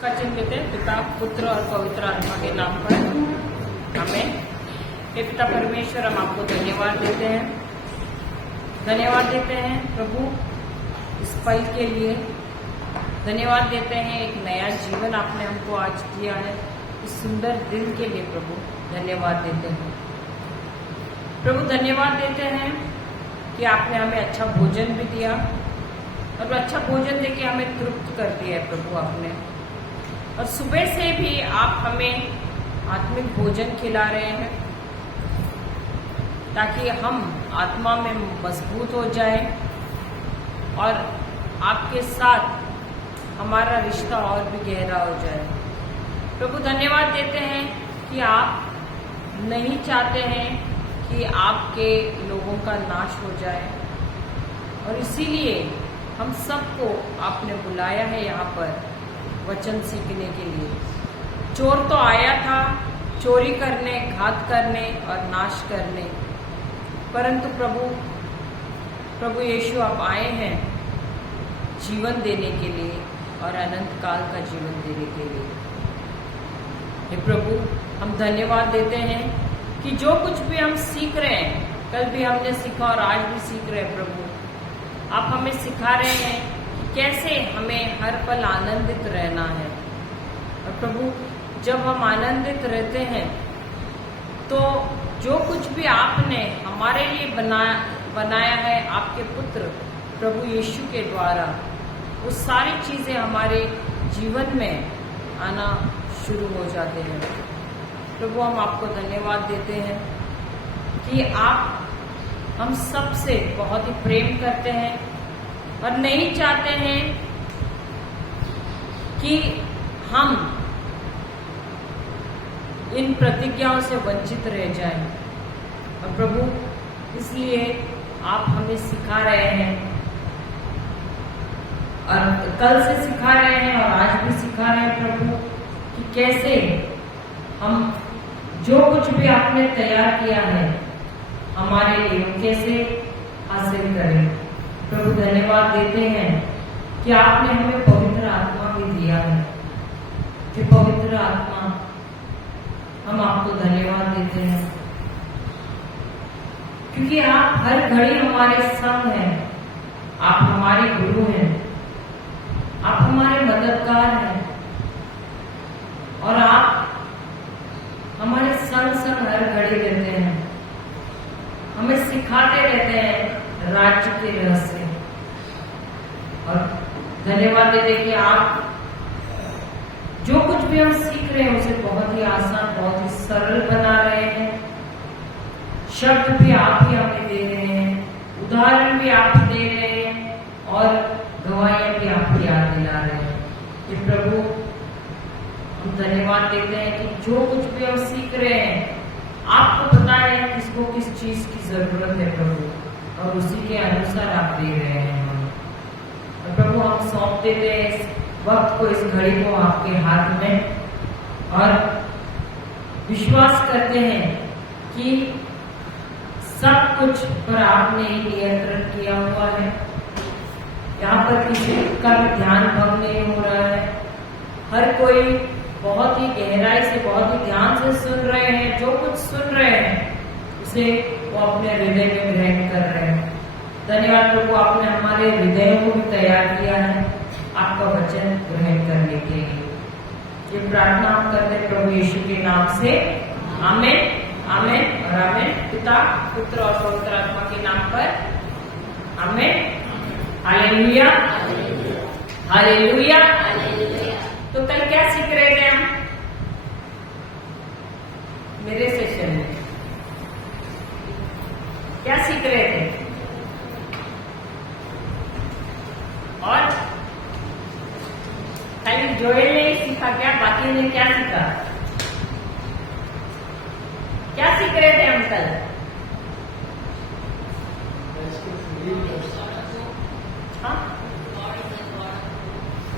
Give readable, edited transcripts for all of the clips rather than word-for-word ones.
का चिन्ह देते हैं पिता पुत्र और पवित्र आत्मा के नाम पर हमें। हे पिता परमेश्वर, हम आपको धन्यवाद देते हैं, प्रभु इस पल के लिए। धन्यवाद देते हैं, एक नया जीवन आपने हमको आज दिया है, इस सुंदर दिन के लिए प्रभु धन्यवाद देते हैं। प्रभु धन्यवाद देते हैं कि आपने हमें अच्छा भोजन भी दिया और अच्छा भोजन देके हमें तृप्त कर दिया है प्रभु आपने। और सुबह से भी आप हमें आत्मिक भोजन खिला रहे हैं ताकि हम आत्मा में मजबूत हो जाए और आपके साथ हमारा रिश्ता और भी गहरा हो जाए। प्रभु धन्यवाद देते हैं कि आप नहीं चाहते हैं कि आपके लोगों का नाश हो जाए, और इसीलिए हम सबको आपने बुलाया है यहाँ पर वचन सीखने के लिए। चोर तो आया था चोरी करने, घात करने और नाश करने, परंतु प्रभु यीशु आप आए हैं जीवन देने के लिए और अनंत काल का जीवन देने के लिए। हे प्रभु, हम धन्यवाद देते हैं कि जो कुछ भी हम सीख रहे हैं, कल भी हमने सीखा और आज भी सीख रहे हैं प्रभु, आप हमें सिखा रहे हैं कि कैसे हमें हर पल आनंदित रहना है। और प्रभु, जब हम आनंदित रहते हैं तो जो कुछ भी आपने हमारे लिए बनाया है आपके पुत्र प्रभु यीशु के द्वारा, वो सारी चीजें हमारे जीवन में आना शुरू हो जाते हैं। प्रभु, हम आपको धन्यवाद देते हैं कि आप हम सब से बहुत ही प्रेम करते हैं और नहीं चाहते हैं कि हम इन प्रतिज्ञाओं से वंचित रह जाएं। और प्रभु, इसलिए आप हमें सिखा रहे हैं, और कल से सिखा रहे हैं और आज भी सिखा रहे हैं प्रभु, कि कैसे हम जो कुछ भी आपने तैयार किया है हमारे लिए कैसे हासिल करें। प्रभु धन्यवाद देते हैं कि आपने हमें पवित्र आत्मा भी दिया है, कि पवित्र आत्मा, हम आपको धन्यवाद देते हैं क्योंकि आप हर घड़ी हमारे संग हैं। आप हमारे गुरु हैं, आप हमारे मददगार हैं, और आप हमारे संग संग हर घड़ी रहते हैं, हमें सिखाते रहते हैं राज्य के रहस्य। और धन्यवाद देते कि आप जो कुछ भी हम सीख रहे हैं उसे बहुत ही आसान, बहुत ही सरल बना रहे हैं। शब्द भी आप ही हमें दे रहे हैं, उदाहरण भी आप ही दे रहे हैं, और गवाहियां भी आप ही याद दिला रहे हैं। कि प्रभु, हम धन्यवाद देते हैं कि जो कुछ भी हम सीख रहे हैं आपको पता है किसको किस चीज की जरूरत है प्रभु, और उसी के अनुसार आप दे रहे हैं हमें। और प्रभु, हम सौंप देते हैं इस वक्त को, इस घड़ी को आपके हाथ में, और विश्वास करते हैं कि सब कुछ पर आपने ही नियंत्रण किया हुआ है। यहाँ पर किसी का भी ध्यान भंग नहीं हो रहा है, हर कोई बहुत ही गहराई से, बहुत ही ध्यान से सुन रहे हैं। जो कुछ सुन रहे हैं उसे वो अपने हृदय में ग्रहण कर रहे हैं। धन्यवाद प्रभु, आपने हमारे हृदयों को भी तैयार किया है आपका वचन ग्रहण करने के लिए। ये प्रार्थना हम करते हैं प्रभु यीशु के नाम से, आमीन, आमीन और आमीन। पिता, पुत्र और पवित्र आत्मा के नाम पर, आमीन। Hallelujah, hallelujah. तो कल क्या सीख रहे थे हम मेरे सेशन में? क्या सीख रहे थे? और खाली जोएल ने ही सीखा क्या? बाकी ने क्या सीखा? क्या सीख रहे थे हम कल?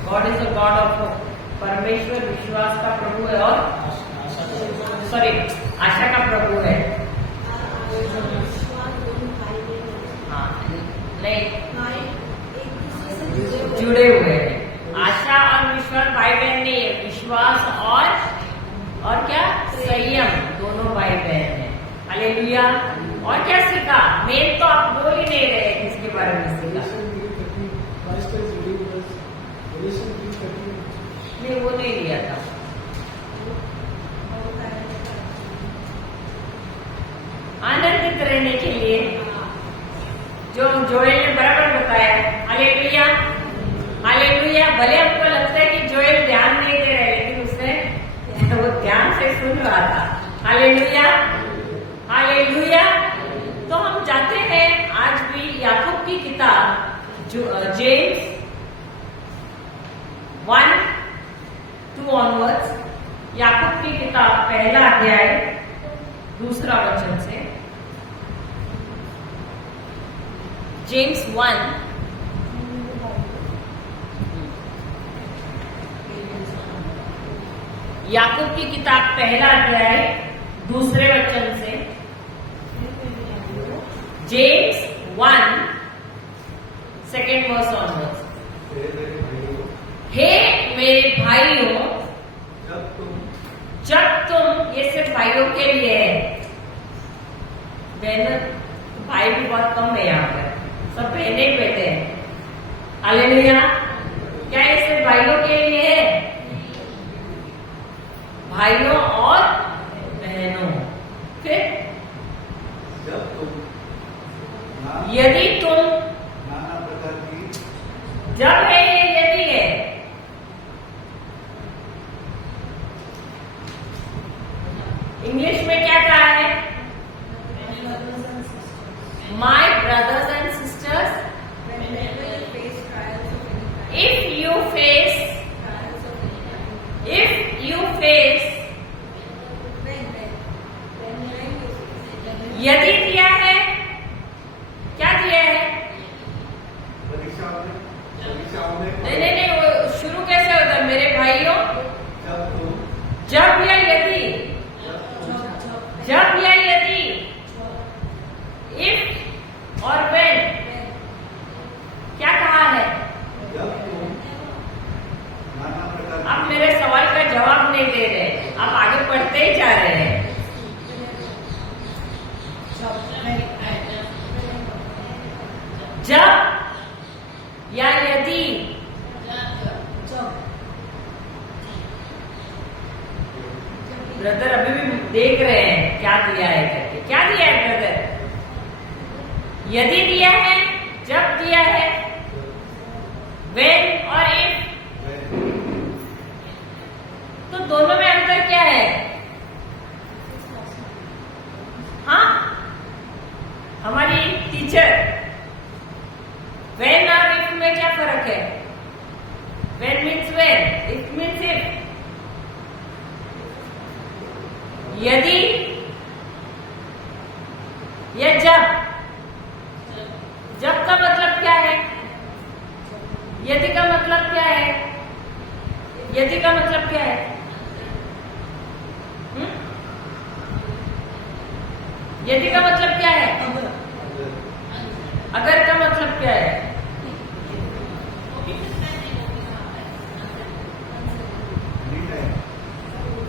God is a God of, परमेश्वर विश्वास का प्रभु है और आशा का प्रभु है। हाँ, नहीं, जुड़े हुए हैं। आशा और विश्वास विश्वास भाई बहन नहीं है, विश्वास और क्या, संयम, दोनों भाई बहन है। हालेलुया। और क्या सीखा? मेन तो आप बोल ही नहीं रहे किसके बारे में सीखा? नहीं, वो नहीं लिया था। आनंदित रहने के लिए जो जोएल ने बराबर बताया। Hallelujah, hallelujah. भले हमको लगता है कि जोएल ध्यान नहीं दे रहे, लेकिन उसने वो ध्यान से सुन रहा था। Hallelujah, hallelujah. तो हम जाते हैं आज भी याकूब की किताब जेम्स 1-2 ऑनवर्ड्स, याकूब की किताब पहला अध्याय 2 वचन से। जेम्स 1 याकूब की किताब पहला अध्याय 2 वचन से। James 1 2 verse onwards. हे मेरे भाइयों, जब तुम, ये सिर्फ भाइयों के लिए है, बहन भाई भी बहुत कम है यहाँ पर, सब बहने ही बैठे हैं। हालेलुया। क्या ये सिर्फ भाइयों के लिए है? भाइयों और बहनों। फिर यदि तुम, नाना प्रकार की, जब है ये यदि है, इंग्लिश में क्या कहा है? My brothers and sisters, if you face, यदि दिया है, क्या दिया है? परीक्षाओं में नहीं, वो शुरू कैसे होता है? मेरे भाइयों, जब या यदि, जब या यदि, इफ और व्हेन, क्या कहा है? आप मेरे सवाल का जवाब नहीं दे रहे, आप आगे बढ़ते ही जा रहे हैं। जब या यदि, ब्रदर अभी भी देख रहे हैं क्या दिया है करके। क्या दिया है ब्रदर? यदि दिया है, जब दिया है, व्हेन और इफ। तो दोनों में अंतर क्या है? हाँ, हमारी टीचर, व्हेन और इफ में क्या फर्क है? When means when, if means if. यदि या जब, जब का मतलब क्या है? यदि का मतलब क्या है? यदि का मतलब क्या है? यदि का मतलब क्या है? अगर का मतलब क्या है?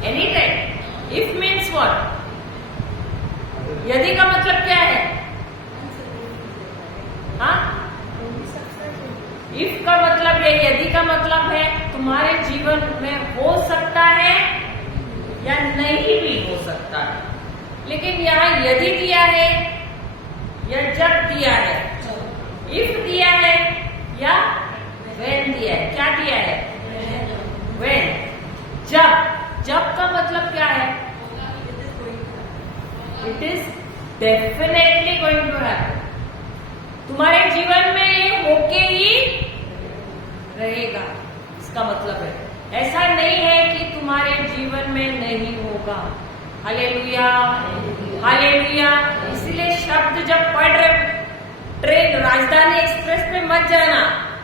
Any time. If means what? यदि का मतलब क्या है? हाँ, इफ का मतलब है, यदि का मतलब है तुम्हारे जीवन में हो सकता है या नहीं भी हो सकता है। लेकिन यहाँ यदि दिया है या जब दिया है, इफ दिया है या व्हेन दिया है। क्या दिया है? व्हेन। जब, जब का मतलब क्या है? It is definitely going to happen. तुम्हारे जीवन में ये होके ही रहेगा, इसका मतलब है। ऐसा नहीं है कि तुम्हारे जीवन में नहीं होगा। Hallelujah, hallelujah. इसलिए शब्द जब पढ़ रहे, ट्रेन राजधानी एक्सप्रेस में मत जाना,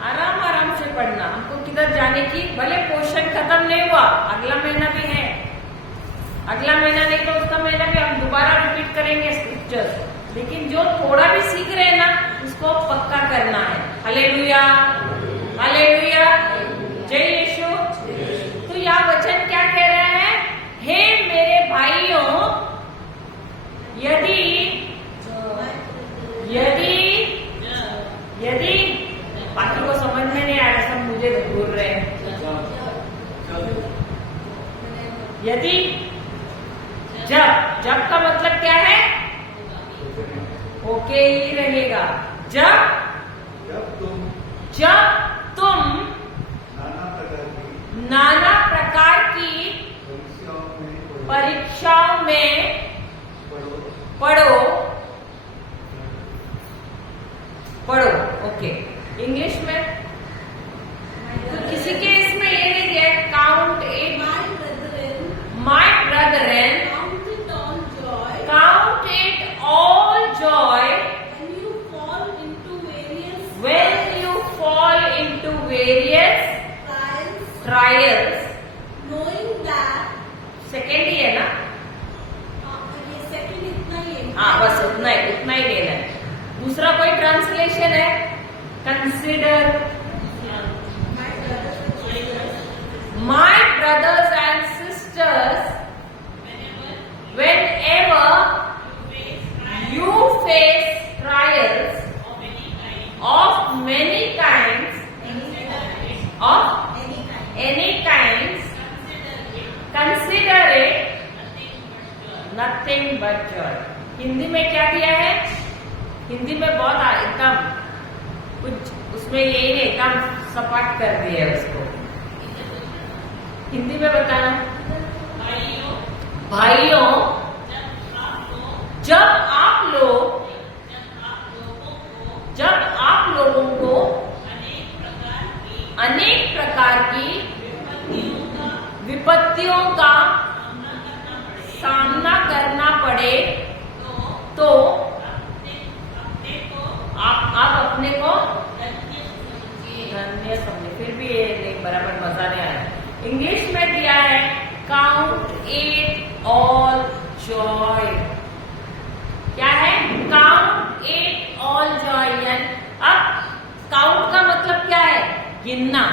आराम आराम से पढ़ना। हमको किधर जाने की, भले पोर्शन खत्म नहीं हुआ, अगला महीना भी है, अगला महीना नहीं तो उसका महीना भी हम दोबारा रिपीट करेंगे स्क्रिप्चर्स। लेकिन जो थोड़ा भी सीख रहे हैं ना, उसको पक्का करना है। Hallelujah, hallelujah. जय यीशु। यदि जब जब का मतलब क्या है? ओके ही रहेगा। जब जब तुम नाना प्रकार की परीक्षाओं में पढ़ो। ओके। इंग्लिश में तो किसी के इसमें ये नहीं दिया count it my Brethren count it all joy when you fall into various trials, knowing that second ही है ना? सेकंड इतना ही है। हाँ बस उतना ही लेना है। दूसरा कोई ट्रांसलेशन है? Consider my brothers and sisters whenever you face trials of many kinds of any kinds consider it nothing but joy। Hindi में क्या दिया है? हिंदी में बहुत एकदम कुछ उसमें यही नहीं, एकदम सपाट कर दिया है उसको। हिंदी में बताना। भाइयों जब आप लोगों को अनेक प्रकार की विपत्तियों का सामना करना पड़े तो आप अपने को धन्य समझे। फिर भी ये नहीं, बराबर मजा नहीं आया। इंग्लिश में दिया है काउंट इट ऑल जॉय। क्या है? Count it all Joy. अब काउंट का मतलब क्या है? गिनना।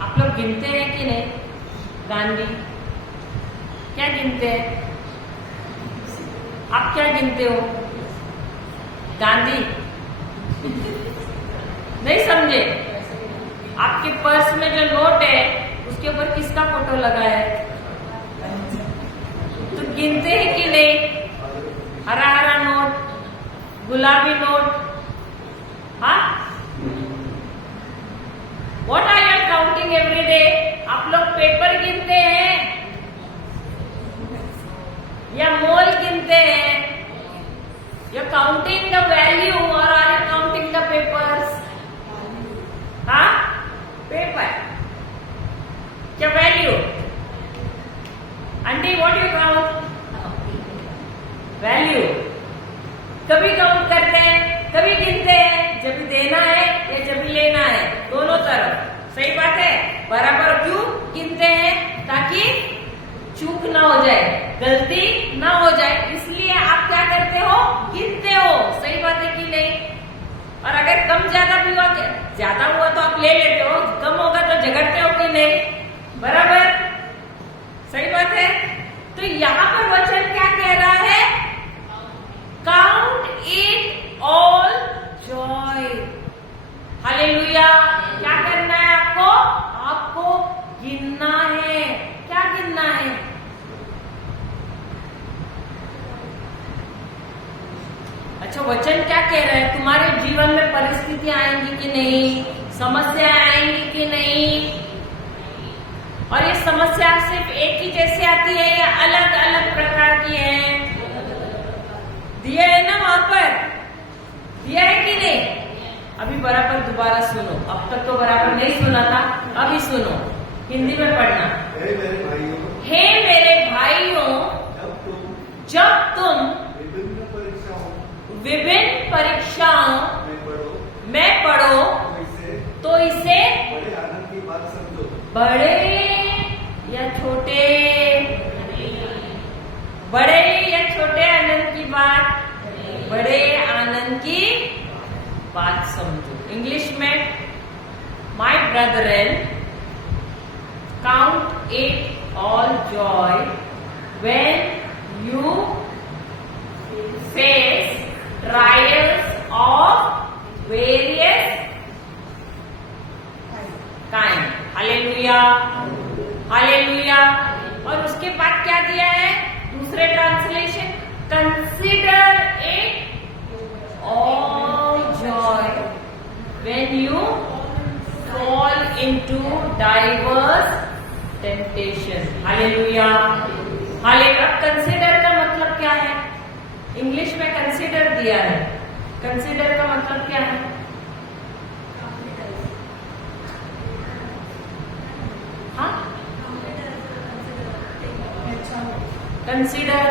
आप लोग गिनते हैं कि नहीं? गांधी क्या गिनते हैं? आप क्या गिनते हो? गांधी नहीं समझे? आपके पर्स में जो नोट है उसके ऊपर किसका फोटो लगा है? तो गिनते हैं कि नहीं? हरा हरा नोट, गुलाबी नोट। हाँ, what are you counting every day? आप लोग पेपर गिनते हैं या मोल गिनते हैं? यू काउंटिंग द वैल्यू और are you counting the papers? हाँ, पेपर क्या value? Aunty what you count? Value. कभी काउंट करते हैं, कभी गिनते हैं, जब देना है या जब लेना है, दोनों तरफ। सही बात है। बराबर क्यों गिनते हैं? ताकि चूक ना हो जाए, गलती ना हो जाए, इसलिए आप क्या करते हो? गिनते हो। सही बात है कि नहीं? और अगर कम ज्यादा भी हुआ, ज्यादा हुआ तो आप ले लेते हो, कम होगा तो झगड़ते हो कि नहीं? बराबर। सही बात है। तो यहाँ पर वचन क्या कह रहा है? Count it all Joy. Hallelujah. क्या करना है आपको? आपको गिनना है। क्या गिनना है? अच्छा, वचन क्या कह रहा है? तुम्हारे जीवन में परिस्थितियां आएंगी कि नहीं? समस्याएं आएंगी कि नहीं? और ये समस्या सिर्फ एक ही जैसी आती है या अलग अलग प्रकार की है? दिया है ना वहां पर? दिया है कि नहीं? अभी बराबर दोबारा सुनो। अब तक तो बराबर नहीं सुना था, अभी सुनो। हिंदी में पढ़ना। हे मेरे भाइयों जब तुम विभिन्न परीक्षाओं में पढ़ो तो इसे बड़े या छोटे आनंद की बात, बड़े आनंद की बात समझो। इंग्लिश में my Brethren count it all Joy when you face trials of various kind. Hallelujah. Hallelujah. और उसके बाद क्या दिया है दूसरे translation, consider it all Joy when you fall into diverse temptation. Hallelujah hallelujah. Consider का मतलब क्या है? इंग्लिश में कंसिडर दिया है, कंसिडर का मतलब क्या है? हाँ, consider,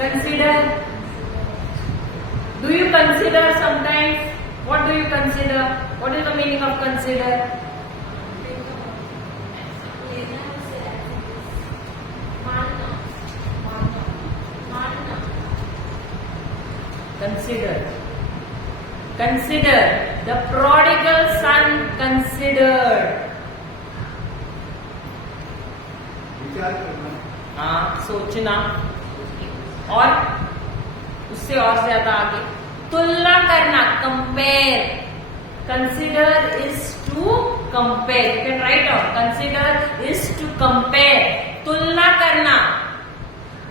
consider. Do you consider sometimes? What do you consider? What is the meaning of consider? Consider. Consider. The prodigal son considered. विचार करना, हाँ, सोचना। और उससे और ज्यादा आगे तुलना करना, compare. Consider is to compare. You can write out, consider is to compare, तुलना करना।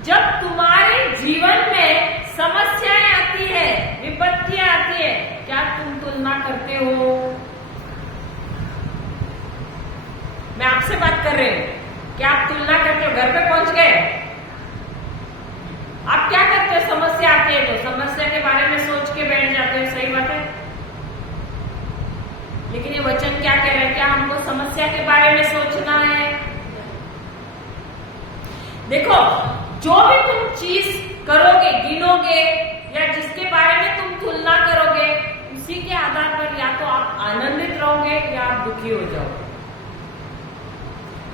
जब तुम्हारे जीवन में समस्याएं आती है, विपत्तियां आती है, क्या तुम तुलना करते हो? मैं आपसे बात कर रही हूं, क्या आप तुलना करते हो? घर पे पहुंच गए, आप क्या करते हो? समस्या आती है तो समस्या के बारे में सोच के बैठ जाते हो, सही बात है। लेकिन ये वचन क्या कह रहा है? क्या हमको समस्या के बारे में सोचना है? देखो, जो भी तुम चीज करोगे, गिनोगे, या जिसके बारे में तुम तुलना करोगे, उसी के आधार पर या तो आप आनंदित रहोगे या आप दुखी हो जाओगे।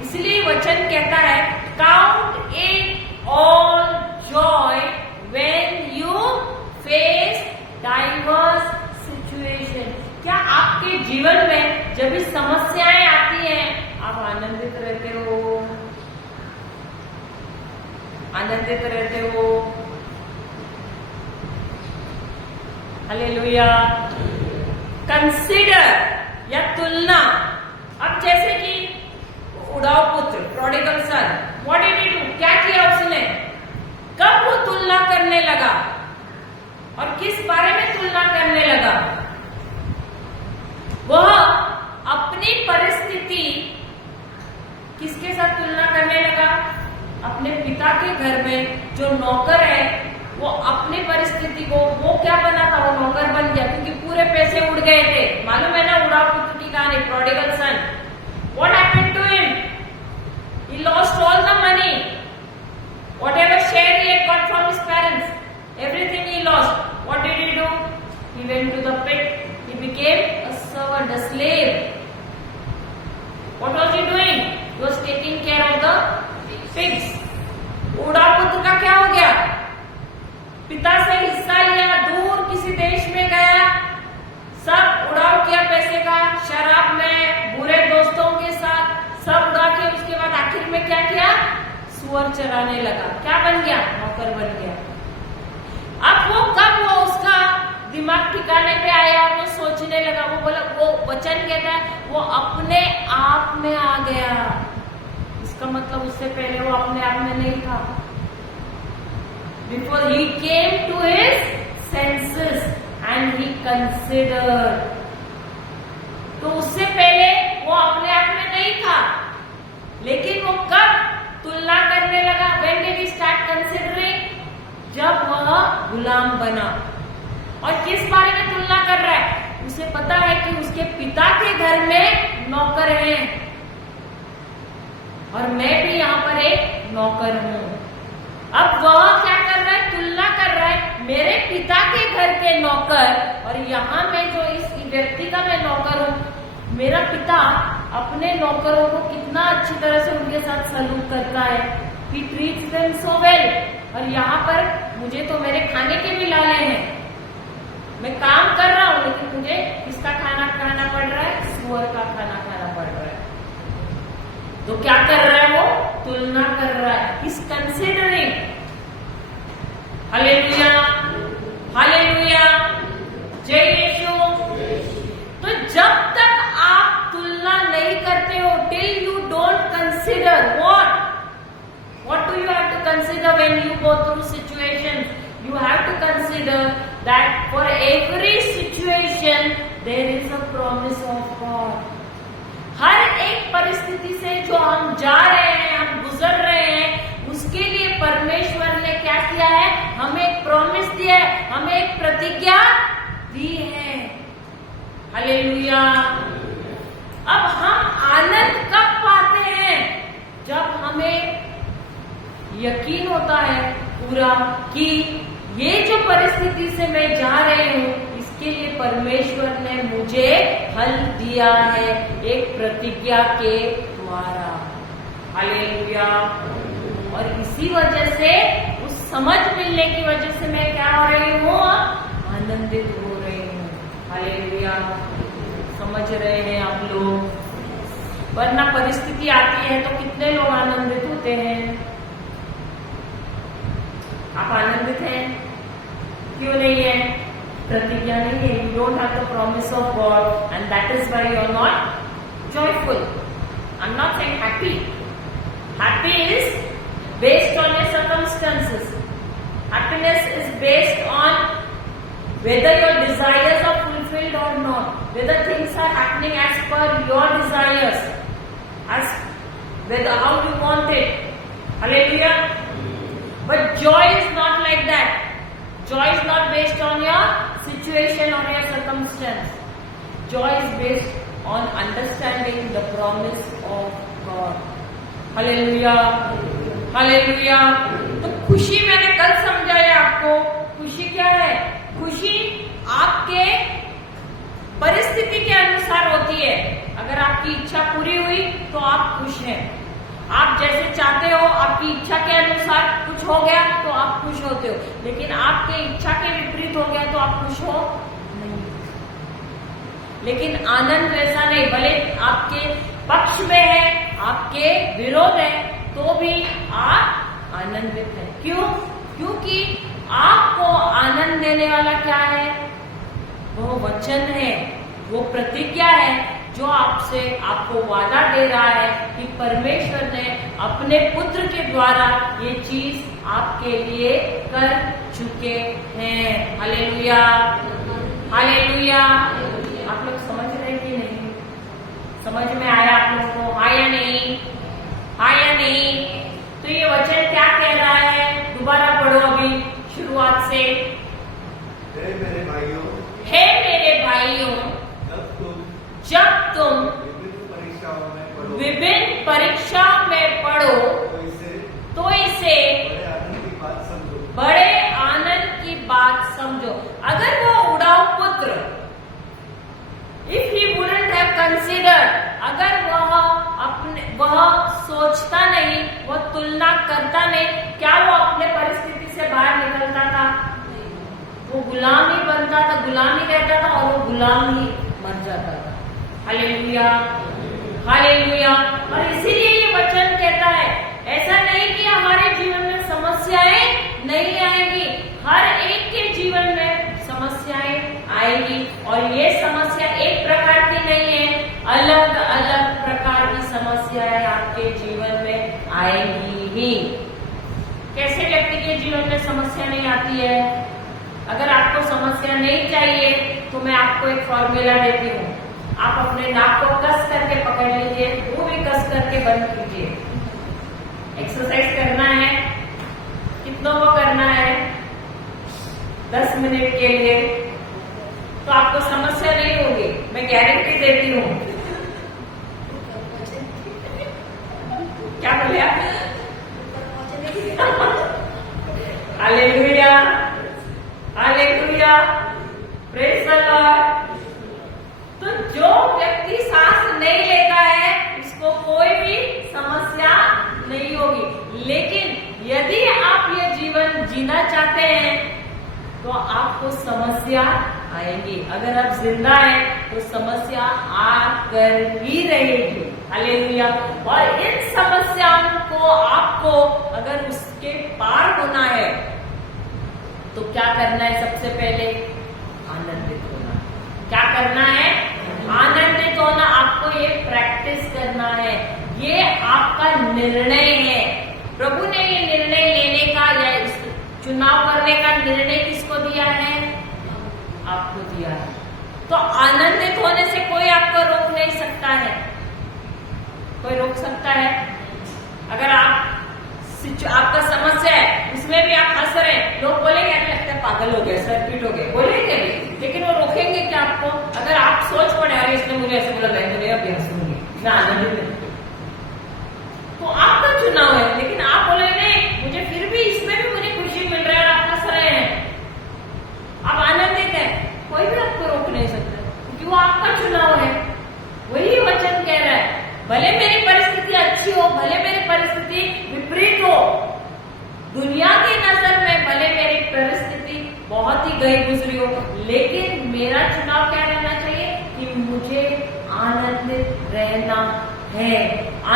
इसलिए वचन कहता है, count it all joy when you face diverse situation। क्या आपके जीवन में जब भी समस्याएं आती हैं, आप आनंदित रहते हो? आनंदित रहते हो? हालेलुया। कंसिडर या तुलना। अब जैसे कि उड़ाऊ पुत्र, prodigal son, what did he do? क्या किया उसने? कब वो तुलना करने लगा और किस बारे में तुलना करने लगा? वह अपनी परिस्थिति किसके साथ तुलना करने लगा? अपने पिता के घर में जो नौकर है, वो अपनी परिस्थिति को, वो क्या बना था? वो नौकर बन गया, क्योंकि पूरे पैसे उड़ गए थे। मालूम है ना उड़ाऊ पुत्र की कहानी, prodigal son. What happened to him? He lost all the money, whatever share he had got from his parents, everything he lost. What did he do? He went to the pit. He became a servant, a slave. What was he doing? He was taking care of the pigs. उड़ाऊ पुत्र का क्या हो गया? पिता से हिस्सा लिया, दूर किसी देश में गया, सब उड़ाव किया पैसे का, शराब में, बुरे दोस्तों के साथ सब उड़ा के, उसके बाद आखिर में क्या किया? सुअर चराने लगा। क्या बन गया? नौकर बन गया। अब वो कब वो उसका दिमाग ठिकाने पे आया और वो सोचने लगा, वो बोला, वो वचन कहता है वो अपने आप में आ गया। इसका मतलब उससे पहले वो अपने आप में नहीं था। Before he came to his senses and he considered। तो उससे पहले वो अपने आप में नहीं था, लेकिन वो कब तुलना करने लगा? When did he start considering? जब वह गुलाम बना। और किस बारे में तुलना कर रहा है? उसे पता है कि उसके पिता के घर में नौकर हैं और मैं भी यहाँ पर एक नौकर हूँ। अब वह क्या कर रहा है? तुलना कर रहा है, मेरे पिता के घर के नौकर और यहाँ मैं जो इस व्यक्ति का मैं नौकर हूँ, मेरा पिता अपने नौकरों को कितना अच्छी तरह से उनके साथ सलूक करता है। He treats them so well। और यहाँ पर मुझे तो मेरे खाने के भी लाले हैं, मैं काम कर रहा हूँ, लेकिन मुझे किसका खाना खाना पड़ रहा है? सुअर का खाना खाना पड़ रहा है। तो क्या कर रहा है? वो तुलना कर रहा है। He's considering। हालेलुया हालेलुया, जय यीशु। तो जब तक आप तुलना नहीं करते हो till you don't consider what do you have to consider when you go through situations? You have to consider that for every situation there is a promise of God. हर एक परिस्थिति से जो हम जा रहे हैं, हम गुजर रहे हैं, उसके लिए परमेश्वर ने क्या किया है? हमें एक प्रॉमिस दिया है, हमें एक प्रतिज्ञा दी है। हालेलुया। अब हम आनंद कब पाते हैं? जब हमें यकीन होता है पूरा कि ये जो परिस्थिति से मैं जा रही हूँ, इसके लिए परमेश्वर ने मुझे हल दिया है एक प्रतिज्ञा के द्वारा। हालेलुया। और इसी वजह से, उस समझ मिलने की वजह से मैं क्या हो रही हूँ? आनंदित हो रही हूँ। हालेलुया। समझ रहे हैं आप लोग? वरना परिस्थिति आती है तो कितने लोग आनंदित होते हैं? आप आनंदित हैं? क्यों नहीं है? प्रतिज्ञा नहीं है। You don't have the promise of God and that is why you are not joyful. I am not saying happy. Happy is based on your circumstances. Happiness is based on whether your desires are fulfilled or not, whether things are happening as per your desires, as whether how you want it. Hallelujah. But joy is not like that. Joy is not based on your situation or your circumstance. Joy is based on understanding the promise of God. Hallelujah. Hallelujah. तो खुशी मैंने कल समझाया आपको। खुशी क्या है? खुशी आपके परिस्थिति के अनुसार होती है। अगर आपकी इच्छा पूरी हुई तो आप खुश हैं। आप जैसे चाहते हो, आपकी इच्छा के अनुसार कुछ हो गया तो आप खुश होते हो। लेकिन आपके इच्छा के विपरीत हो गया तो आप खुश हो नहीं। लेकिन आनंद वैसा नहीं। भले आपके पक्ष में है, आपके विरोध है, तो भी आप आनंदित हैं। क्यों? क्योंकि आपको आनंद देने वाला क्या है? वो वचन है, वो प्रतिज्ञा है जो आपसे आपको वादा दे रहा है कि परमेश्वर ने अपने पुत्र के द्वारा ये चीज आपके लिए कर चुके हैं। हालेलुया। हालेलुया। आप लोग समझ रहे हैं कि नहीं? समझ में आया आप लोगों को? हाँ या नहीं? हाँ या नहीं? तो ये वचन क्या कह रहा है? दोबारा पढ़ो अभी शुरुआत से। हे मेरे भाइयों, हे मेरे भाइयों, जब तुम विभिन्न परीक्षाओं में पढ़ो तो इसे बड़े आनंद की बात समझो। अगर वो उड़ाऊ पुत्र, if he wouldn't have considered, अगर वह सोचता नहीं, वह तुलना करता नहीं, क्या वो अपने परिस्थिति से बाहर निकलता था? वो गुलाम ही बनता था, गुलाम ही रहता था और वो गुलाम ही मर जाता था। हालेलुया। हालेलुया। और इसीलिए ये वचन कहता है, ऐसा नहीं कि हमारे जीवन में समस्याएं नहीं आएंगी। हर एक के जीवन में समस्याएं आएगी और ये समस्या एक प्रकार की नहीं है, अलग अलग प्रकार की समस्याएं आपके जीवन में आएगी ही। कैसे व्यक्ति के जीवन में समस्या नहीं आती है? अगर आपको समस्या नहीं चाहिए तो मैं आपको एक फॉर्मूला देती हूँ। आप अपने नाक को कस करके पकड़ लीजिए, वो भी कस करके बंद कीजिए। एक्सरसाइज करना है। कितनों को करना है? 10 मिनट के लिए। तो आपको समस्या नहीं होगी, मैं गारंटी देती हूँ। क्या बोले आप? Hallelujah. Hallelujah. Praise the Lord. तो जो व्यक्ति सांस नहीं लेता है उसको कोई भी समस्या नहीं होगी। लेकिन यदि आप ये जीवन जीना चाहते हैं तो आपको समस्या आएगी। अगर आप जिंदा हैं तो समस्या आकर ही रहेगी। हालेलुया। और इन समस्याओं को आपको अगर उसके पार होना है तो क्या करना है? सबसे पहले आनंदित होना। क्या करना है? आनंदित होना आपको ये प्रैक्टिस करना है, ये आपका निर्णय है। प्रभु ने ये निर्णय लेने का या इस चुनाव करने का निर्णय किसको दिया है? आपको दिया है। तो आनंदित होने से कोई आपको रोक नहीं सकता है। कोई रोक सकता है? अगर आपका समस्या है, उसमें भी आप हंस रहे हैं, लोग बोलेंगे क्या लगता है पागल हो गए, सर पीट हो गए, बोलेंगे भी, लेकिन वो रोकेंगे क्या आपको? अगर आप सोच पड़े अरे इसने मुझे ऐसे बोला, मैं तो नहीं अभी हंसूंगी, मैं आनंदित नहीं, तो आपका चुनाव है। लेकिन आप बोले नहीं, मुझे फिर भी इसमें भी मुझे खुशी मिल रहा है, आप हंस रहे हैं, आप आनंदित है, कोई भी आपको रोक नहीं सकता, क्योंकि वो आपका चुनाव है। वही वचन कह रहा है, भले मेरी परिस्थिति अच्छी हो, भले मेरी परिस्थिति विपरीत हो, दुनिया की नजर में भले मेरी परिस्थिति बहुत ही गई गुजरी हो, लेकिन मेरा चुनाव क्या रहना चाहिए कि मुझे आनंदित रहना है।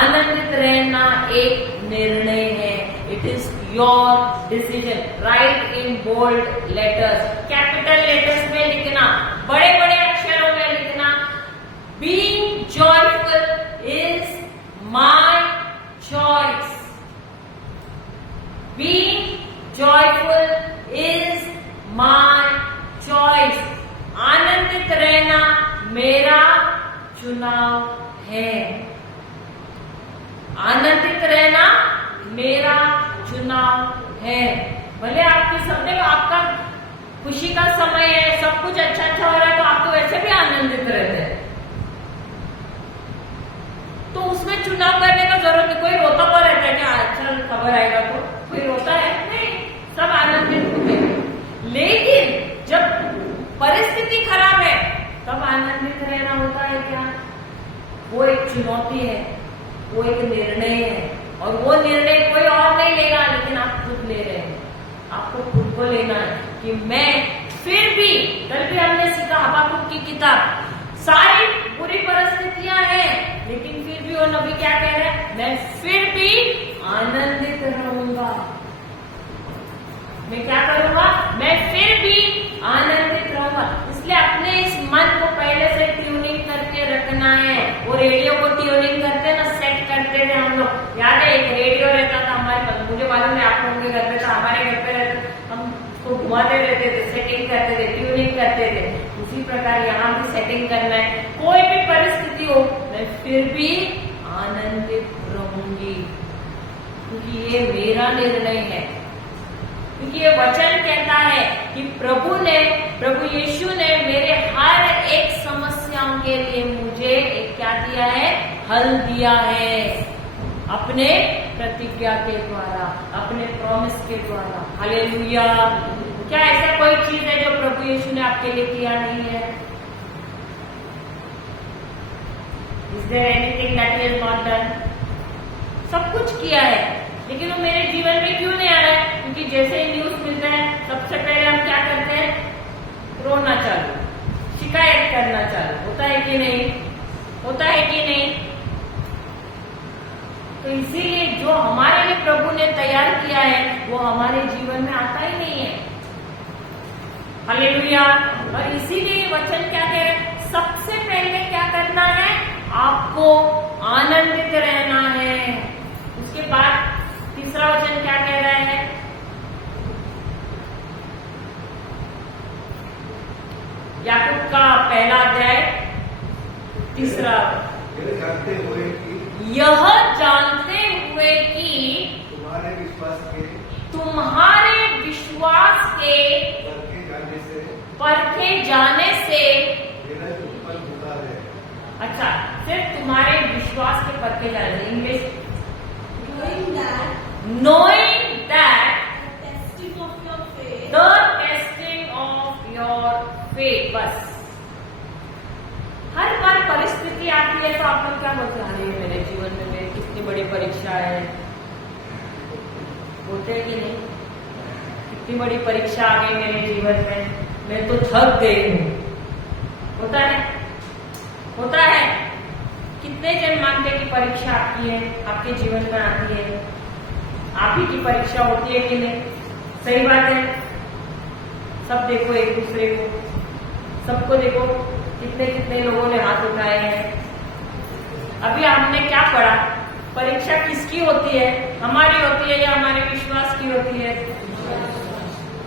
आनंदित रहना एक निर्णय है। It is your decision. Write in bold letters, capital letters में लिखना, बड़े बड़े अक्षरों में लिखना, being joyful is my choice. Being joyful is my choice. आनंदित रहना मेरा चुनाव है। आनंदित रहना मेरा चुनाव है। भले आपके सपने में आपका खुशी का समय है, सब कुछ अच्छा अच्छा हो रहा है, तो आप तो वैसे भी आनंदित रहते हैं, तो उसमें चुनाव करने का जरूरत नहीं। कोई रोता हुआ रहता है क्या? अच्छा खबर आएगा तो कोई रोता है? नहीं, सब आनंदित होते हैं। लेकिन जब परिस्थिति खराब है तब आनंदित रहना होता है क्या? वो एक चुनौती है, वो एक निर्णय है, और वो निर्णय कोई और नहीं लेगा, लेकिन आप खुद ले रहे हैं। आपको खुद को लेना है कि मैं फिर भी, कल भी हमने सीखा हबाकुक की किताब, सारी बुरी परिस्थितियां हैं, लेकिन फिर भी वो नबी क्या कह रहे हैं? मैं फिर भी आनंदित रहूंगा। मैं क्या करूंगा? मैं फिर भी आनंदित रहूंगा। इसलिए अपने इस मन को पहले से ट्यूनिंग करके रखना है। वो रेडियो को ट्यूनिंग करते ना, सेट करते थे हम लोग, याद है? एक रेडियो रहता था हमारे पास, मुझे मालूम है आप लोगों के घर पे था, हमारे घर पे रहता, हम उसको घुमाते रहते थे, सेटिंग करते थे, ट्यूनिंग करते थे। उसी प्रकार यहाँ भी सेटिंग करना है। कोई भी परिस्थिति हो, मैं फिर भी आनंदित रहूंगी, क्योंकि ये मेरा निर्णय है। क्योंकि ये वचन कहता है कि प्रभु यीशु ने मेरे हर एक समस्याओं के लिए मुझे एक क्या दिया है? हल दिया है, अपने प्रतिज्ञा के द्वारा, अपने प्रॉमिस के द्वारा। हालेलुया। क्या ऐसा कोई चीज है जो प्रभु यीशु ने आपके लिए किया नहीं है? Is there anything that he has not done? सब कुछ किया है, लेकिन वो मेरे जीवन में क्यों नहीं आ रहा है? क्योंकि जैसे ही न्यूज मिलता है, सबसे पहले हम क्या करते हैं? रोना चालू, शिकायत करना चालू। होता है कि नहीं? होता है कि नहीं? तो इसीलिए जो हमारे लिए प्रभु ने तैयार किया है, वो हमारे जीवन में आता ही नहीं है। हालेलुया। और इसीलिए वचन क्या कह रहे हैं? सबसे पहले क्या करना है? आपको आनंदित रहना है। उसके बाद तीसरा वचन क्या कह रहा है? याकूब का पहला अध्याय तीसरा, यह जानते हुए कि तुम्हारे विश्वास के परखे जाने से अच्छा, सिर्फ तुम्हारे विश्वास के परखे जाने से। English, knowing that the testing of your faith। बस हर बार परिस्थिति आती है तो आप लोग क्या बोलते हैं? अरे मेरे जीवन में मेरी कितनी बड़ी परीक्षा है। बोलते हैं कि नहीं? कितनी बड़ी परीक्षा आ गई मेरे जीवन में, मैं तो थक गई हूँ। होता है? होता है। कितने जन मानते हैं कि परीक्षा आपकी है, आपके जीवन में आती है? आप ही की परीक्षा होती है कि नहीं? सही बात है। सब देखो एक दूसरे को, सबको देखो, कितने कितने लोगों ने हाथ उठाए हैं। अभी हमने क्या पढ़ा? परीक्षा किसकी होती है? हमारी होती है या हमारे विश्वास की होती है?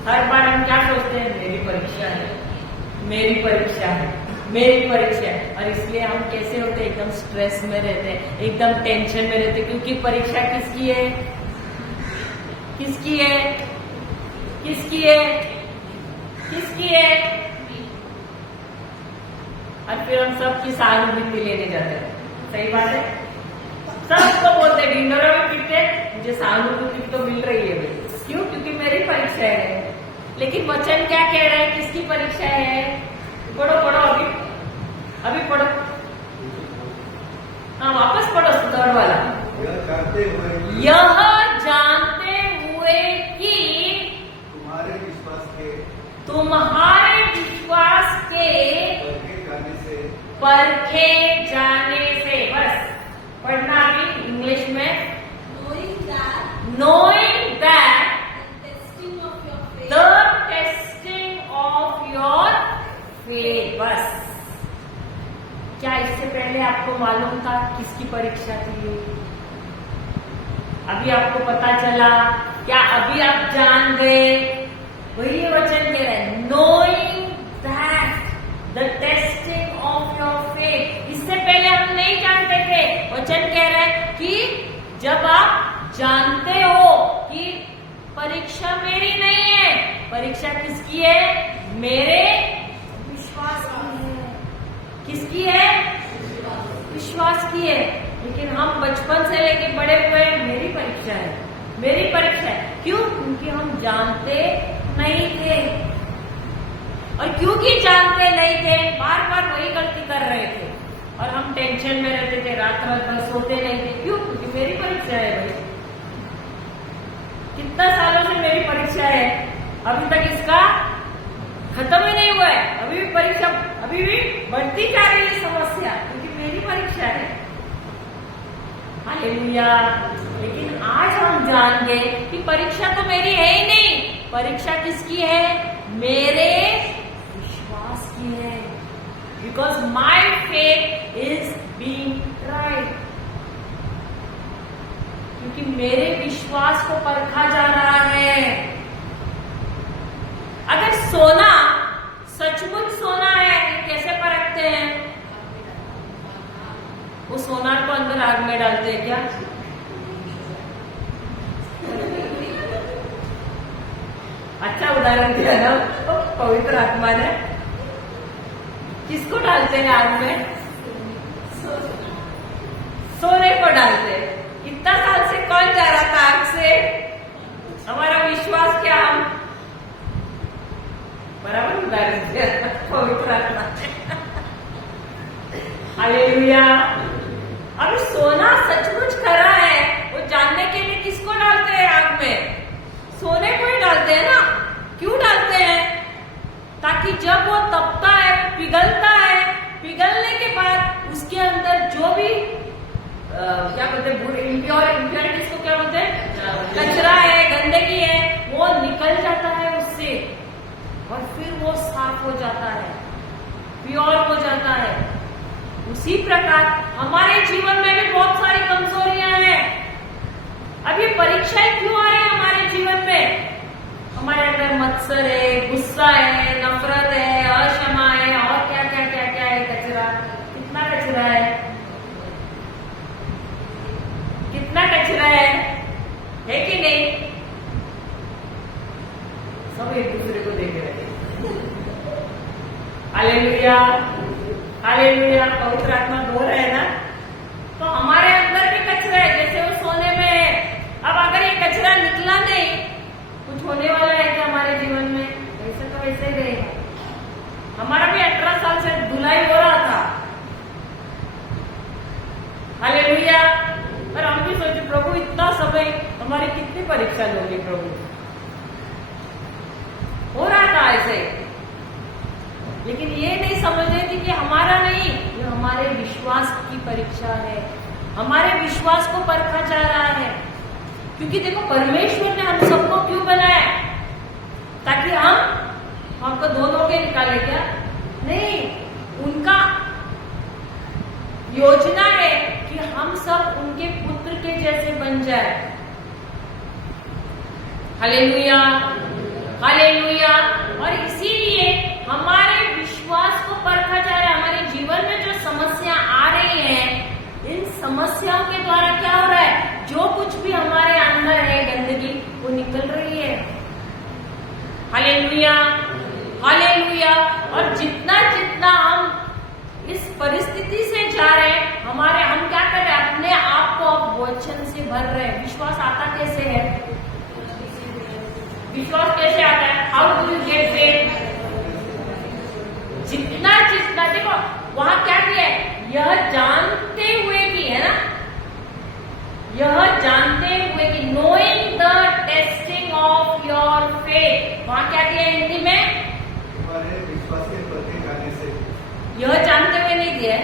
हर बार हम क्या सोचते हैं? मेरी परीक्षा है, मेरी परीक्षा है, मेरी परीक्षा है। और इसलिए हम कैसे होते हैं? एकदम स्ट्रेस में रहते हैं, एकदम टेंशन में रहते हैं, क्योंकि परीक्षा किसकी है? किसकी है? किसकी है? किसकी है? और फिर हम सबकी सहानुभूति लेने जाते हैं। सही बात है? सबको बोलते ढिंडोरा में पीटते, मुझे सहानुभूति तो मिल रही है भाई। क्यों? क्योंकि मेरी परीक्षा है। लेकिन वचन क्या कह रहा है? किसकी परीक्षा है? पढ़ो पढ़ो, अभी पढ़ो। हाँ, वापस पढ़ो थर्ड वाला। यह जानते हुए कि तुम्हारे विश्वास के परखे जाने से बस पढ़ना। भी इंग्लिश में knowing that the testing of your faith। बस क्या इससे पहले आपको मालूम था किसकी परीक्षा थी? अभी आपको पता चला क्या? अभी आप जान गए? वही वचन कह रहे हैं, knowing that the testing of your faith। इससे पहले हम नहीं जानते थे। वचन कह रहे हैं कि जब आप जानते हो कि परीक्षा मेरी नहीं है, परीक्षा किसकी है? मेरे विश्वास की है। किसकी है? विश्वास की है। लेकिन हम बचपन से लेके बड़े हुए, मेरी परीक्षा है, मेरी परीक्षा है। क्यों? क्योंकि हम जानते नहीं थे। और क्योंकि जानते नहीं थे, बार बार वही गलती कर रहे थे और हम टेंशन में रहते थे, रात रात भर सोते नहीं थे। क्यों? क्योंकि मेरी परीक्षा है भाई। कितना सालों से मेरी परीक्षा है, अभी तक इसका खत्म ही नहीं हुआ है। अभी भी परीक्षा, अभी भी बढ़ती जा रही है समस्या, क्योंकि मेरी परीक्षा है। हालेलुया। लेकिन आज हम जान गए कि परीक्षा तो मेरी है ही नहीं, परीक्षा किसकी है? मेरे विश्वास की है। Because my faith is being tried. क्योंकि मेरे विश्वास को परखा जा रहा है। अगर सोना सचमुच सोना है, कैसे परखते हैं? वो सोनार को अंदर आग में डालते हैं क्या? अच्छा उदाहरण दिया ना, तो पवित्र आत्मा ने। किसको डालते हैं आग में? सोने को डालते हैं। इतना साल से कौन जा रहा था आग से? हमारा विश्वास क्या? हम बराबर उदाहरण दिया पवित्र आत्मा ने। हालेलुया। अभी सोना सचमुच खरा है, वो जानने के लिए किसको डालते हैं आग में? सोने को ही डालते हैं ना। क्यों डालते हैं? ताकि जब वो तपता है, पिघलता है, पिघलने के बाद उसके अंदर जो भी क्या बोलते हैं, इम्प्योरिटीज को क्या बोलते हैं? कचरा है, गंदगी है, वो निकल जाता है उससे और फिर वो साफ हो जाता है, प्योर हो जाता है। उसी प्रकार हमारे जीवन में भी बहुत सारी कमजोरियां हैं। अब ये परीक्षाएं क्यों आ रही है हमारे जीवन में? हमारे अंदर मत्सर है, गुस्सा है, नफरत है, अक्षमा है, और क्या क्या क्या क्या है? कचरा। कितना कचरा है? कितना कचरा है कि नहीं? सब एक दूसरे को देख रहे हैं। Hallelujah, hallelujah. पवित्र आत्मा बोल रहे हैं ना, तो हमारे अंदर भी कचरा है, जैसे वो सोने में है। अब अगर ये कचरा निकला नहीं, कुछ होने वाला है क्या हमारे जीवन में? वैसे तो वैसे ही रहेगा। हमारा भी 18 साल से धुलाई हो रहा था। हालेलुया। पर हम भी सोचे, प्रभु इतना समय हमारी कितनी परीक्षा लोगे प्रभु? हो रहा था ऐसे। लेकिन ये नहीं समझ रहे थे कि हमारा नहीं, ये हमारे विश्वास की परीक्षा है। हमारे विश्वास को परखा जा रहा है। क्योंकि देखो, परमेश्वर ने हम सबको क्यों बनाया? ताकि हमको दोनों के निकाले क्या? नहीं, उनका योजना है कि हम सब उनके पुत्र के जैसे बन जाए। Hallelujah, hallelujah. और इसीलिए हमारे विश्वास को परखा जा रहा है। हमारे जीवन में जो समस्या आ रही है, इन समस्याओं के द्वारा क्या हो रहा है, जो कुछ भी हमारे अंदर है गंदगी, वो निकल रही है। Hallelujah, hallelujah. और जितना जितना हम इस परिस्थिति से जा रहे हैं, हम क्या कर रहे हैं, अपने आप को अब वचन से भर रहे हैं। विश्वास आता कैसे है? विश्वास कैसे आता है? How do you get faith? जितना जितना देखो वहां क्या किया है, यह जानते हुए कि, है ना, यह जानते हुए कि knowing the testing of your faith. वहां क्या किया है हिंदी में? तुम्हारे विश्वास के परखे जाने से। यह जानते हुए नहीं दिया है,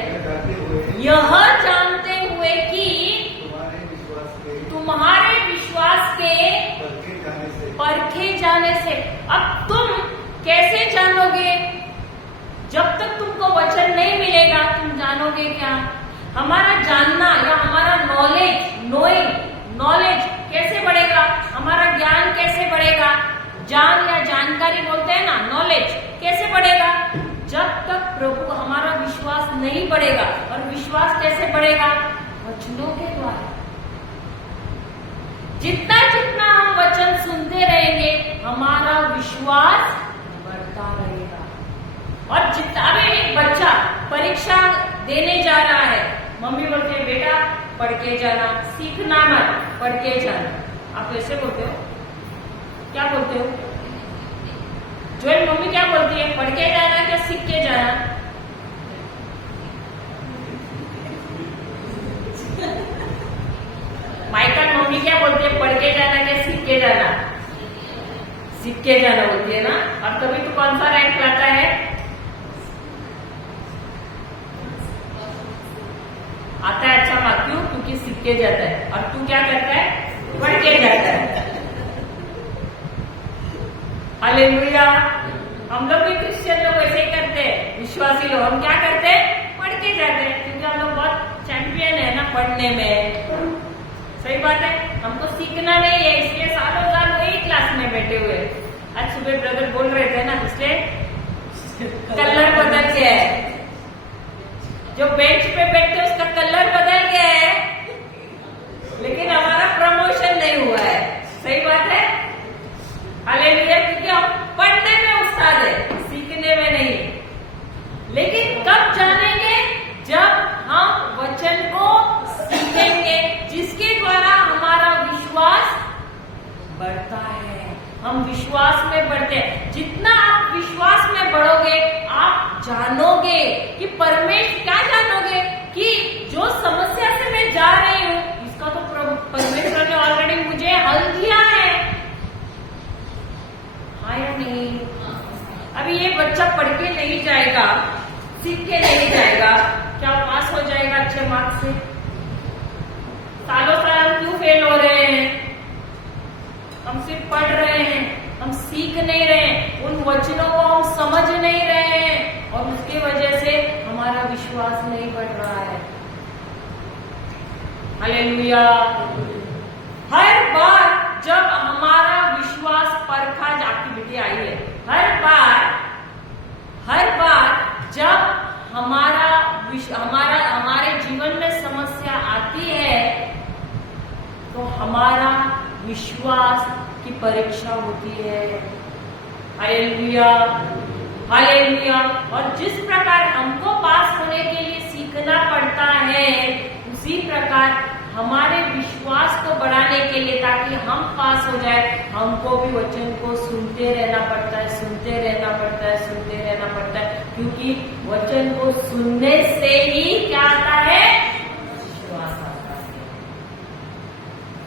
यह जानते हुए कि तुम्हारे विश्वास के परखे जाने से। अब तुम कैसे जानोगे? जब तक तुमको वचन नहीं मिलेगा तुम जानोगे क्या? हमारा जानना या हमारा नॉलेज कैसे बढ़ेगा? हमारा ज्ञान कैसे बढ़ेगा? ज्ञान या जानकारी बोलते हैं ना, नॉलेज कैसे बढ़ेगा? जब तक प्रभु हमारा विश्वास नहीं बढ़ेगा। और विश्वास कैसे बढ़ेगा? वचनों के द्वारा। जितना जितना हम वचन सुनते रहेंगे हमारा विश्वास बढ़ता रहेगा। और जितना भी एक बच्चा परीक्षा देने जा रहा है, मम्मी बोलते हैं बेटा पढ़ के जाना, सीखना मत, पढ़ के जाना। आप कैसे बोलते हो? क्या बोलते हो? जो मम्मी क्या बोलती है, पढ़ के जाना क्या सीख के जाना? माइकल मम्मी क्या बोलती है, पढ़ के जाना क्या सीख के जाना? सीख के जाना बोलती है ना। और तभी तो कौन सा रैंक लाता है? आता है अच्छा मार्क। क्यों? क्योंकि सीख के जाता है। और तू क्या करता है? पढ़ के जाता है। हालेलुया। हम लोग भी क्रिश्चियन लोग ऐसे ही करते हैं, विश्वासी लोग। हम क्या करते हैं? पढ़ के जाते हैं, क्योंकि हम लोग बहुत चैंपियन है ना पढ़ने में। सही बात है, हमको सीखना नहीं है, इसलिए सालों साल वही क्लास में बैठे हुए। आज सुबह ब्रदर बोल रहे थे ना, इसलिए कलर बदल गया है। जो बेंच पे बैठते उसका कलर बदल गया है, लेकिन हमारा प्रमोशन नहीं हुआ है। सही बात है, हालेलुया। क्योंकि हम पढ़ने में उस्ताद है, सीखने में नहीं। लेकिन कब जानेंगे? जब हम वचन को सीखेंगे, जिसके द्वारा हमारा विश्वास बढ़ता है। हम विश्वास में बढ़ते हैं। जितना आप विश्वास में बढ़ोगे आप जानोगे कि परमेश्वर, क्या जानोगे कि जो समस्या से मैं जा रही हूं इसका तो परमेश्वर ने ऑलरेडी मुझे हल दिया है। हाँ या नहीं? अभी ये बच्चा पढ़ के नहीं जाएगा, सीख के नहीं जाएगा, क्या पास हो जाएगा अच्छे मार्क्स से? सालों साल क्यों फेल हो रहे हैं? हम सिर्फ पढ़ रहे हैं, हम सीख नहीं रहे हैं, उन वचनों को हम समझ नहीं रहे हैं, और उसकी वजह से हमारा विश्वास नहीं बढ़ रहा है। हालेलुया। हर बार जब हमारा विश्वास परखा, आपकी बेटी आई है, हर बार जब हमारे जीवन में समस्या आती है तो हमारा विश्वास की परीक्षा होती है। Hallelujah, hallelujah. और जिस प्रकार हमको पास होने के लिए सीखना पड़ता है, उसी प्रकार हमारे विश्वास को बढ़ाने के लिए, ताकि हम पास हो जाए, हमको भी वचन को सुनते रहना पड़ता है, सुनते रहना पड़ता है, सुनते रहना पड़ता है। क्योंकि वचन को सुनने से ही क्या आता है? विश्वास आता है।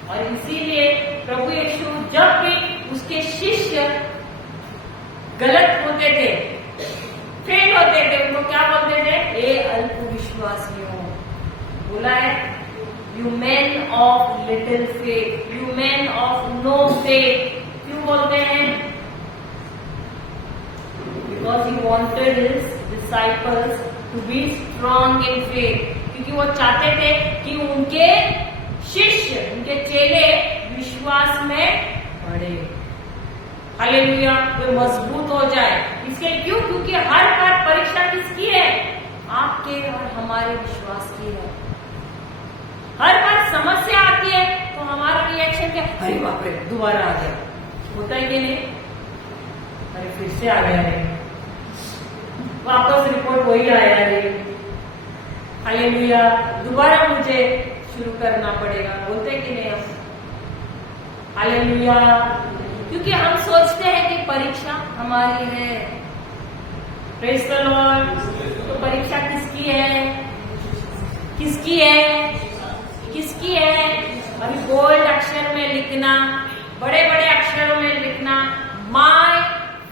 और इसीलिए प्रभु यीशु जब भी उसके शिष्य गलत होते थे, फेल होते थे, उनको क्या बोलते थे? ए अल्प विश्वासियों, बोला है, you man of little faith, you man of no faith. क्यों बोलते हैं? Because he wanted his disciples to be strong in faith, क्योंकि वो चाहते थे कि उनके शिष्य, उनके चेले विश्वास में बढ़े। हालेलुया, वे मजबूत हो जाए। इसलिए क्यों? क्योंकि हर बार परीक्षा किसकी है? आपके और हमारे विश्वास की है। हर बार समस्या आती है तो हमारा रिएक्शन क्या? अरे बाप रे, दोबारा आ गया। होता है कि नहीं? अरे फिर से आ गया रे, वापस रिपोर्ट वही आया रे। हालेलुया, दोबारा मुझे शुरू करना पड़ेगा। बोलते कि नहीं हम? हालेलुया, क्योंकि हम सोचते हैं कि परीक्षा हमारी है। Praise the Lord. तो परीक्षा किसकी है? किसकी है? किसकी है? अभी बोल्ड अक्षर में लिखना, बड़े बड़े अक्षरों में लिखना, my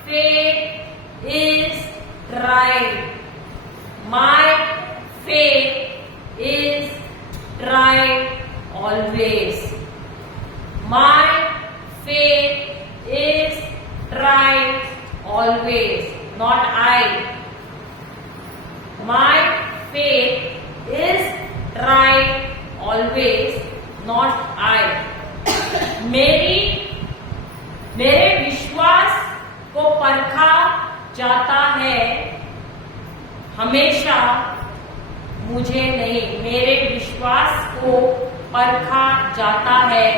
faith is tried, my faith is tried always, my faith is tried always, not I, my faith is tried always, not I. मेरे विश्वास को परखा जाता है हमेशा, मुझे नहीं। मेरे विश्वास को परखा जाता है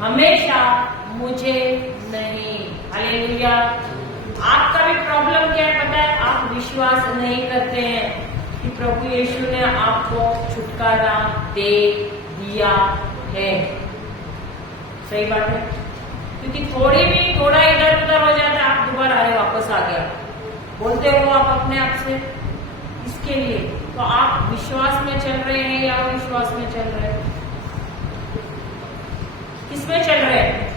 हमेशा, मुझे नहीं। हालेलुया। आपका भी प्रॉब्लम क्या है पता है? आप विश्वास नहीं करते हैं कि प्रभु यीशु ने आपको छुटकारा दे दिया है। सही बात है, क्योंकि थोड़ा इधर उधर हो जाता है, आप दोबारा अरे वापस आ गया बोलते हो आप अपने आप से। इसके लिए तो आप विश्वास में चल रहे हैं या अविश्वास में चल रहे हैं? किसमें चल रहे हैं?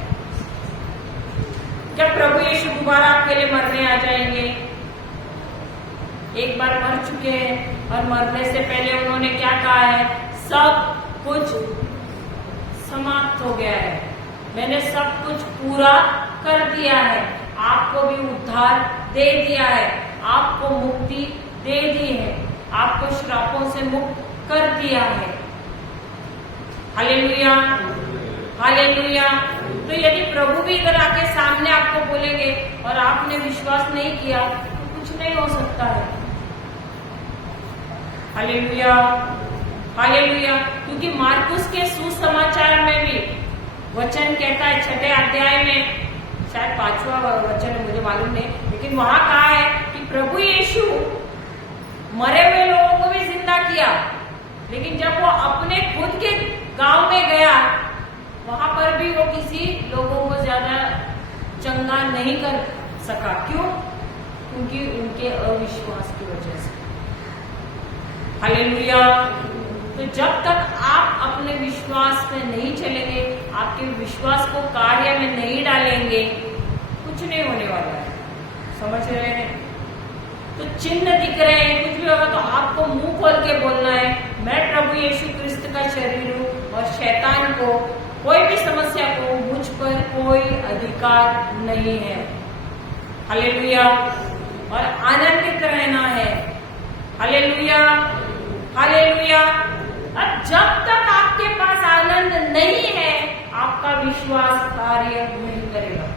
जब प्रभु यीशु दोबारा आपके लिए मरने आ जाएंगे, एक बार मर चुके हैं और मरने से पहले उन्होंने क्या कहा है? सब कुछ समाप्त हो गया है, मैंने सब कुछ पूरा कर दिया है, आपको भी उद्धार दे दिया है, आपको मुक्ति दे दी है, आपको श्रापों से मुक्त कर दिया है। Hallelujah, hallelujah. तो यदि प्रभु भी इधर आके सामने आपको बोलेंगे और आपने विश्वास नहीं किया तो कुछ नहीं हो सकता है। Hallelujah, hallelujah. क्योंकि मार्कुस के सुसमाचार में भी वचन कहता है 6 अध्याय में, शायद 5वां वचन है, मुझे मालूम नहीं, लेकिन वहां कहा है कि प्रभु यीशु मरे हुए लोगों को भी जिंदा किया, लेकिन जब वो अपने खुद के गांव में गया वहां पर भी वो किसी लोगों को ज्यादा चंगा नहीं कर सका। क्यों? क्योंकि उनके अविश्वास की वजह से। हालेलुया। तो जब तक आप अपने विश्वास में नहीं चलेंगे, आपके विश्वास को कार्य में नहीं डालेंगे, कुछ नहीं होने वाला है। समझ रहे हैं? तो चिन्ह दिख रहे हैं, कुछ भी होगा तो आपको मुंह खोल के बोलना है, मैं प्रभु यीशु क्रिस्त का शरीर हूँ और शैतान को, कोई भी समस्या को मुझ पर कोई अधिकार नहीं है। हालेलुया। और आनंदित रहना है। Hallelujah, hallelujah. अब जब तक आपके पास आनंद नहीं है, आपका विश्वास कार्य नहीं करेगा।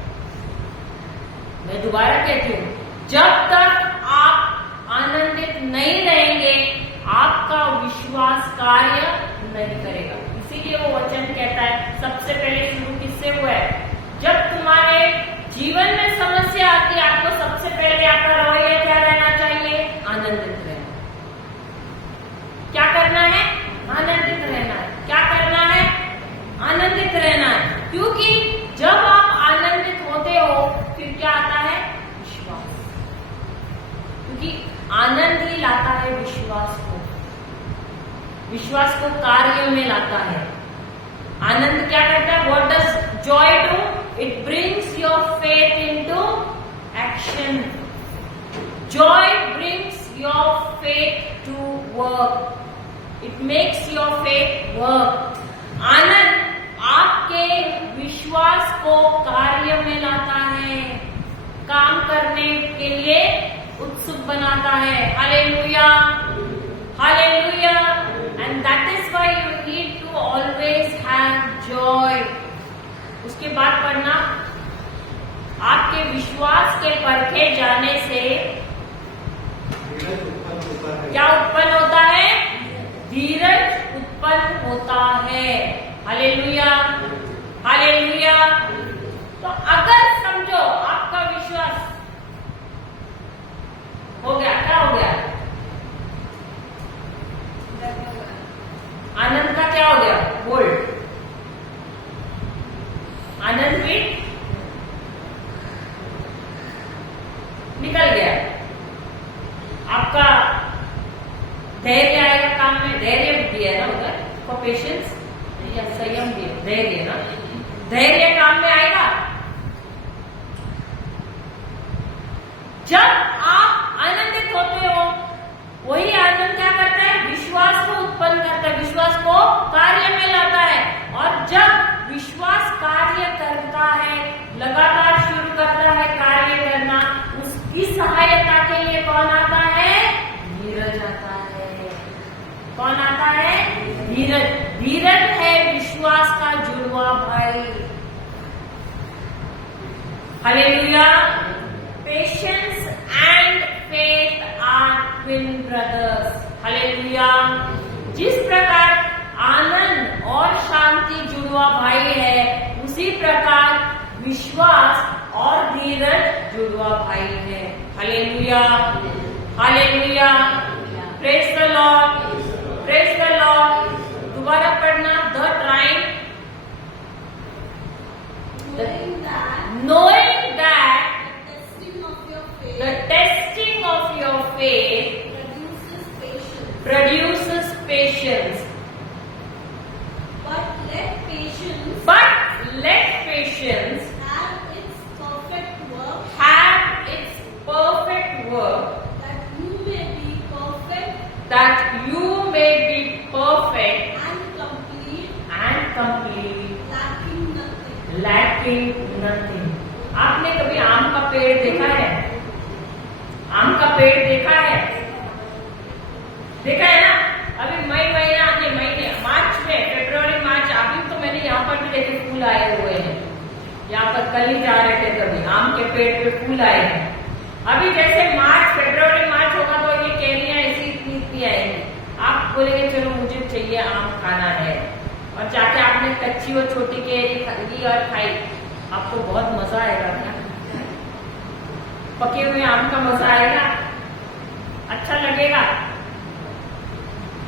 मैं दोबारा कहती हूँ, जब तक आप आनंदित नहीं रहेंगे, आपका विश्वास कार्य नहीं करेगा। इसीलिए वो वचन कहता है, सबसे पहले शुरू किससे हुआ है? जब तुम्हारे जीवन में समस्या आती है, आपको सबसे पहले आपका रवैया क्या रहना चाहिए? आनंदित रहना। क्या करना है? आनंदित रहना है। क्या करना है? आनंदित रहना है। क्योंकि जब आप आनंदित होते हो, फिर क्या आता है? विश्वास। क्योंकि आनंद ही लाता है विश्वास को, विश्वास को कार्य में लाता है। आनंद क्या करता है? What does joy do? It brings your faith into action. Joy brings your faith to work, it makes your faith work. आनंद आपके विश्वास को कार्य में लाता है, काम करने के लिए उत्सुक बनाता है। Hallelujah. Hallelujah. And that is why you need to always have joy. उसके बाद पढ़ना, आपके विश्वास के परखे जाने से धीरज उत्पन्न होता है। क्या उत्पन्न होता है? धीरज उत्पन्न होता है। Hallelujah, hallelujah. तो अगर समझो आपका विश्वास हो गया, क्या हो गया? आनंद का क्या हो गया? होल्ड। आनंद भी निकल गया। आपका धैर्य आएगा काम में, धैर्य भी है ना उधर, फॉर पेशेंस या संयम भी है, धैर्य ना, धैर्य काम में आएगा। जब आप आनंदित होते हो, वही आनंद क्या करता है? विश्वास को उत्पन्न करता है, विश्वास को कार्य में लाता है। और जब विश्वास कार्य करता है, लगातार शुरू करता है कार्य करना, उसकी सहायता के लिए कौन आता है? धीरज आता है। कौन आता है? धीरज। धीरज है विश्वास का जुड़वा भाई। Hallelujah. Patience and faith are twin brothers. Hallelujah. जिस प्रकार आनंद और शांति जुड़वा भाई है, उसी प्रकार विश्वास और धीरज जुड़वा भाई है। Hallelujah, hallelujah. Praise the Lord, praise the Lord. दोबारा पढ़ना, the trying, knowing that the testing of your faith produces patience. But let patience have its perfect work, that you may be perfect and complete, lacking nothing. आपने कभी आम का पेड़ देखा है? आम का पेड़ देखा है? देखा है ना? अभी मार्च में, फरवरी मार्च, अभी तो मैंने यहाँ पर भी देखे फूल आए हुए हैं। यहाँ पर कल ही जा रहे थे, कभी आम के पेड़ पे फूल आए हैं। अभी जैसे फरवरी मार्च होगा तो ये कैरियां ऐसी इतनी आएंगी। आप बोलेंगे चलो मुझे चाहिए, आम खाना है, और जाके आपने कच्ची और छोटी कैरी ली और खाई, आपको बहुत मजा आएगा क्या? पके हुए आम का मजा आएगा? अच्छा लगेगा?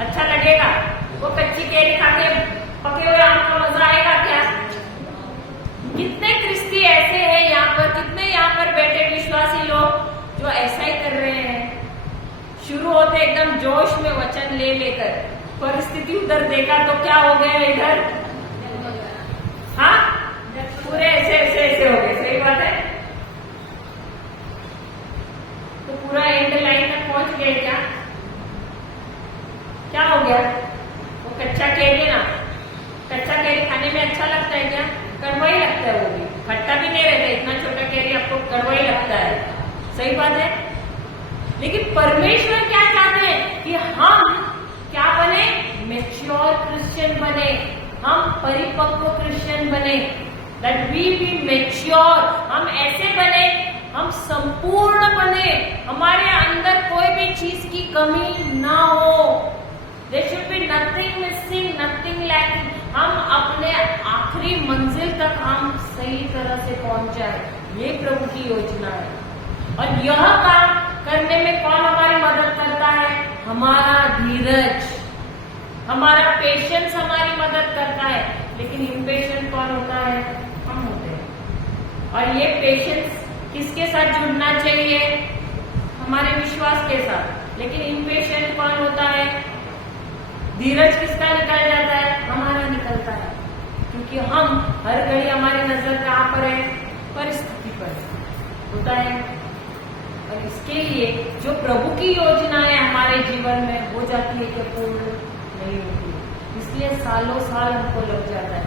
अच्छा लगेगा? वो कच्ची कैरी खा के पके हुए आम का मजा आएगा क्या? कितने क्रिस्ती ऐसे हैं यहाँ पर, कितने यहाँ पर बैठे विश्वासी लोग जो ऐसा ही कर रहे हैं। शुरू होते एकदम जोश में वचन ले लेकर, परिस्थिति उधर देखा तो क्या हो गया इधर? हाँ, पूरे ऐसे हो गए। सही बात है। तो पूरा एंड लाइन तक पहुंच गए क्या हो गया? वो कच्चा केरी ना, कच्चा केरी खाने में अच्छा लगता है क्या? कड़वा ही लगता है। वो भी खट्टा भी नहीं रहता, इतना छोटा केरी आपको कड़वा ही लगता है। सही बात है। लेकिन परमेश्वर क्या चाहते हैं कि हम क्या बने? मैच्योर क्रिश्चियन बने, हम परिपक्व क्रिश्चियन बने, दैट वी बी मैच्योर। हम ऐसे बने, हम संपूर्ण बने, हमारे अंदर कोई भी चीज की कमी ना हो। There should be nothing missing, nothing lacking. हम अपने आखिरी मंजिल तक हम सही तरह से पहुंच जाए, ये प्रभु की योजना है। और यह काम करने में कौन हमारी मदद करता है? हमारा धीरज, हमारा पेशेंस हमारी मदद करता है। लेकिन इम्पेशेंट कौन होता है? हम होते हैं। और ये पेशेंस किसके साथ जुड़ना चाहिए? हमारे विश्वास के साथ। लेकिन इम्पेशेंट कौन होता है? धीरज किसका निकल जाता है? हमारा निकलता है। क्योंकि हम हर घड़ी, हमारी नजर कहाँ पर है? परिस्थिति पर होता है। और इसके लिए जो प्रभु की योजना है हमारे जीवन में हो जाती है कि पूर्ण नहीं होती, इसलिए सालों साल हमको लग जाता है।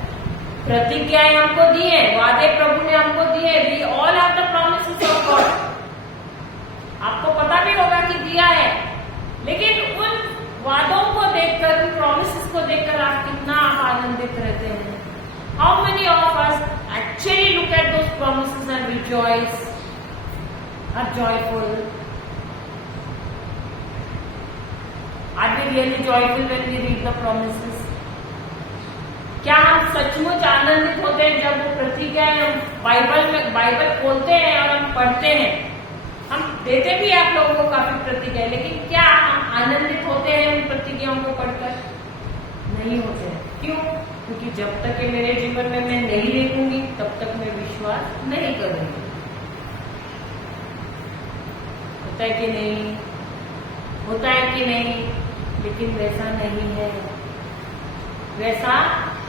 प्रतिज्ञाएं हमको दी है, वादे प्रभु ने हमको दिए। We all have the promises of God. आपको पता भी होगा कि दिया है, लेकिन उन वादों को देखकर, प्रॉमिसेस को देखकर आप कितना आप आनंदित रहते हैं? How many of us actually look at those promises and rejoice, are joyful? Are we really joyful when we read the promises? क्या हम सचमुच आनंदित होते हैं जब वो प्रतिज्ञाएं हम बाइबल खोलते हैं और हम पढ़ते हैं? हम देते भी आप लोगों को काफी प्रतिज्ञा, लेकिन क्या हम आनंदित होते हैं उन प्रतिज्ञाओं को पढ़कर? नहीं होते हैं। क्यों? क्योंकि जब तक ये मेरे जीवन में मैं नहीं देखूंगी तब तक मैं विश्वास नहीं करूंगी। होता है कि नहीं? होता है कि नहीं? लेकिन वैसा नहीं है, वैसा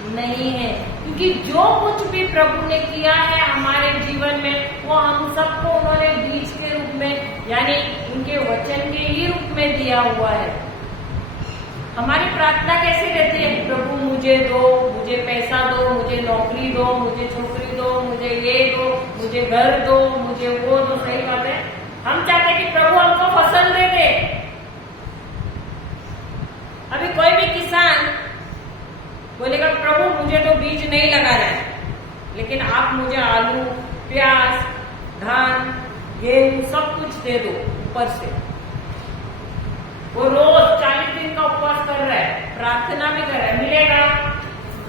नहीं है, क्योंकि जो कुछ भी प्रभु ने किया है हमारे जीवन में वो हम सबको उन्होंने बीज के रूप में, यानी उनके वचन के ही रूप में दिया हुआ है। हमारी प्रार्थना कैसे रहती है? प्रभु मुझे दो, मुझे पैसा दो, मुझे नौकरी दो, मुझे छोकरी दो, मुझे ये दो, मुझे घर दो, मुझे वो दो। सही बात है। हम चाहते हैं कि प्रभु हमको फसल दे दे। अभी कोई भी किसान बोलेगा प्रभु मुझे तो बीज नहीं लगाना है, लेकिन आप मुझे आलू, प्याज, धान, गेहूं सब कुछ दे दो ऊपर से। वो रोज 40 दिन का उपवास कर रहा है, प्रार्थना भी कर रहा है, मिलेगा,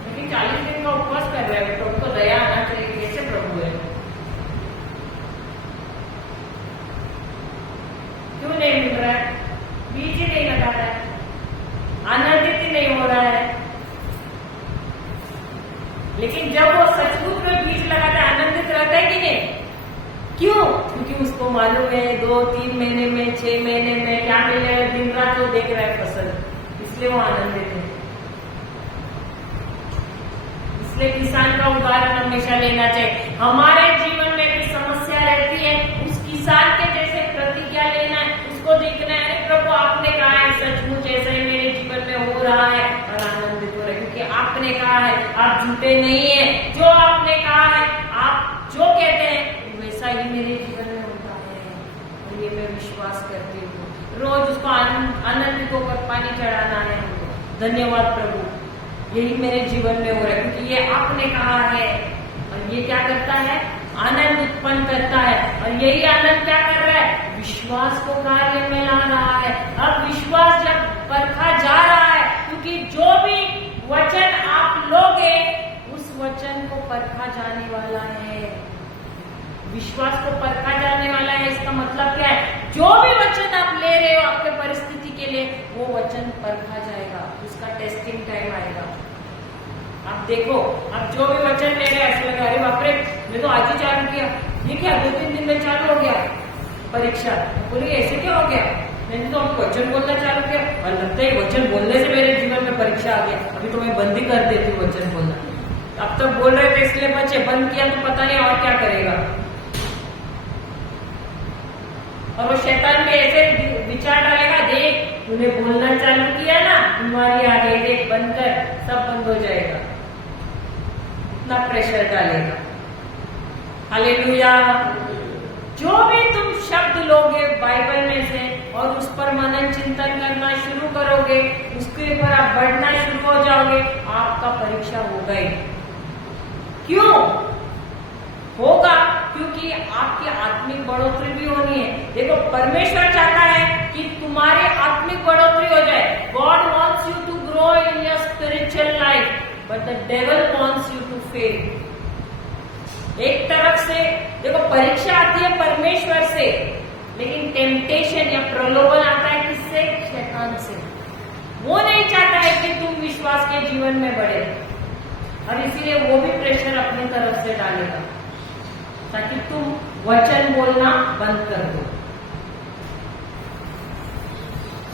लेकिन 40 दिन का उपवास कर रहा है। प्रभु को दया आना चाहिए। कैसे प्रभु है? क्यों नहीं मिल रहा है? बीज ही नहीं लगा रहा है, आनंदित ही नहीं हो रहा है। लेकिन जब वो सचमुच में बीज लगाता है आनंदित रहता है कि नहीं? क्यों? क्योंकि उसको मालूम है 2-3 महीने में, 6 महीने में क्या मिलेगा, दिन रात वो देख रहा है फसल, इसलिए वो आनंदित है। इसलिए किसान का उदाहरण हमेशा लेना चाहिए। हमारे जीवन में भी समस्या रहती है, उस किसान के जैसे प्रतिज्ञा लेना है, उसको देखना है, अरे प्रभु आपने कहा है सचमुच ऐसा ही मेरे जीवन में हो रहा है, और आनंदित हो रहा है क्योंकि आपने कहा है, आप झूठे नहीं है। जो आपने कहा है, आप जो कहते हैं वैसा ही मेरे जीवन में होता है, और ये मैं विश्वास करती हूँ। रोज उसको आनंदित होकर पानी चढ़ाना है हमको। धन्यवाद प्रभु, यही मेरे जीवन में हो रहा है क्योंकि ये आपने कहा है। और ये क्या करता है? आनंद उत्पन्न करता है। और यही आनंद क्या कर रहा है? विश्वास को कार्य में ला रहा है। अब विश्वास जब परखा जा रहा है, क्योंकि जो भी वचन आप लोगे उस वचन को परखा जाने वाला है। विश्वास को परखा जाने वाला है, इसका मतलब क्या है? जो भी वचन आप ले रहे हो आपके परिस्थिति के लिए, वो वचन परखा जाएगा, उसका टेस्टिंग टाइम आएगा। आप देखो, आप जो भी वचन ले रहे हैं ऐसे लगा, अरे बाप रे मैं तो आज ही चालू किया, ये क्या 2-3 दिन में चालू हो गया परीक्षा। बोले ऐसे क्या हो गया? मैंने तो अब वचन बोलना चालू किया और लगता है वचन बोलने से मेरे जीवन में परीक्षा आ गया। अभी तो मैं बंद ही कर देती हूँ वचन बोलना। अब तक बोल रहे थे इसलिए बचे, बंद किया तो पता नहीं और क्या करेगा। और वो शैतान भी ऐसे विचार डालेगा, देख तूने बोलना चालू किया ना, बीमारी आ गई, देख बंद कर, सब बंद हो जाएगा। इतना प्रेशर डालेगा। हालेलुया। जो भी तुम शब्द लोगे बाइबल में से और उस पर मनन चिंतन करना शुरू करोगे, उसके ऊपर आप बढ़ना शुरू हो जाओगे, आपका परीक्षा होगा ही। क्यों होगा? क्योंकि आपकी आत्मिक बढ़ोतरी भी होनी है। देखो, परमेश्वर चाहता है कि तुम्हारी आत्मिक बढ़ोतरी हो जाए। God wants you to grow in your spiritual life, but the devil wants you to fail. एक तरफ से देखो, परीक्षा आती है परमेश्वर से, लेकिन टेम्पटेशन या प्रलोभन आता है किससे? शैतान से। वो नहीं चाहता है कि तुम विश्वास के जीवन में बढ़े, और इसीलिए वो भी प्रेशर अपनी तरफ से डालेगा ताकि तुम वचन बोलना बंद कर दो।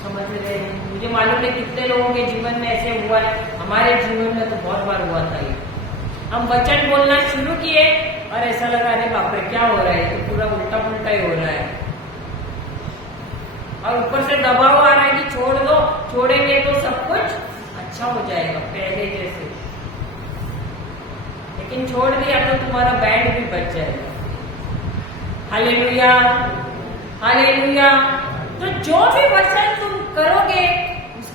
समझ रहे हैं? मुझे मालूम है कितने लोगों के जीवन में ऐसे हुआ है, हमारे जीवन में तो बहुत बार हुआ था ये। हम वचन बोलना शुरू किए और ऐसा लगा, अरे बाप रे क्या हो रहा है, तो पूरा उल्टा पुल्टा ही हो रहा है। और ऊपर से दबाव आ रहा है कि छोड़ दो, छोड़ेंगे तो सब कुछ अच्छा हो जाएगा पहले जैसे। लेकिन छोड़ दिया तो तुम्हारा बैंड भी बच जाएगा। Hallelujah, hallelujah. तो जो भी वचन तुम करोगे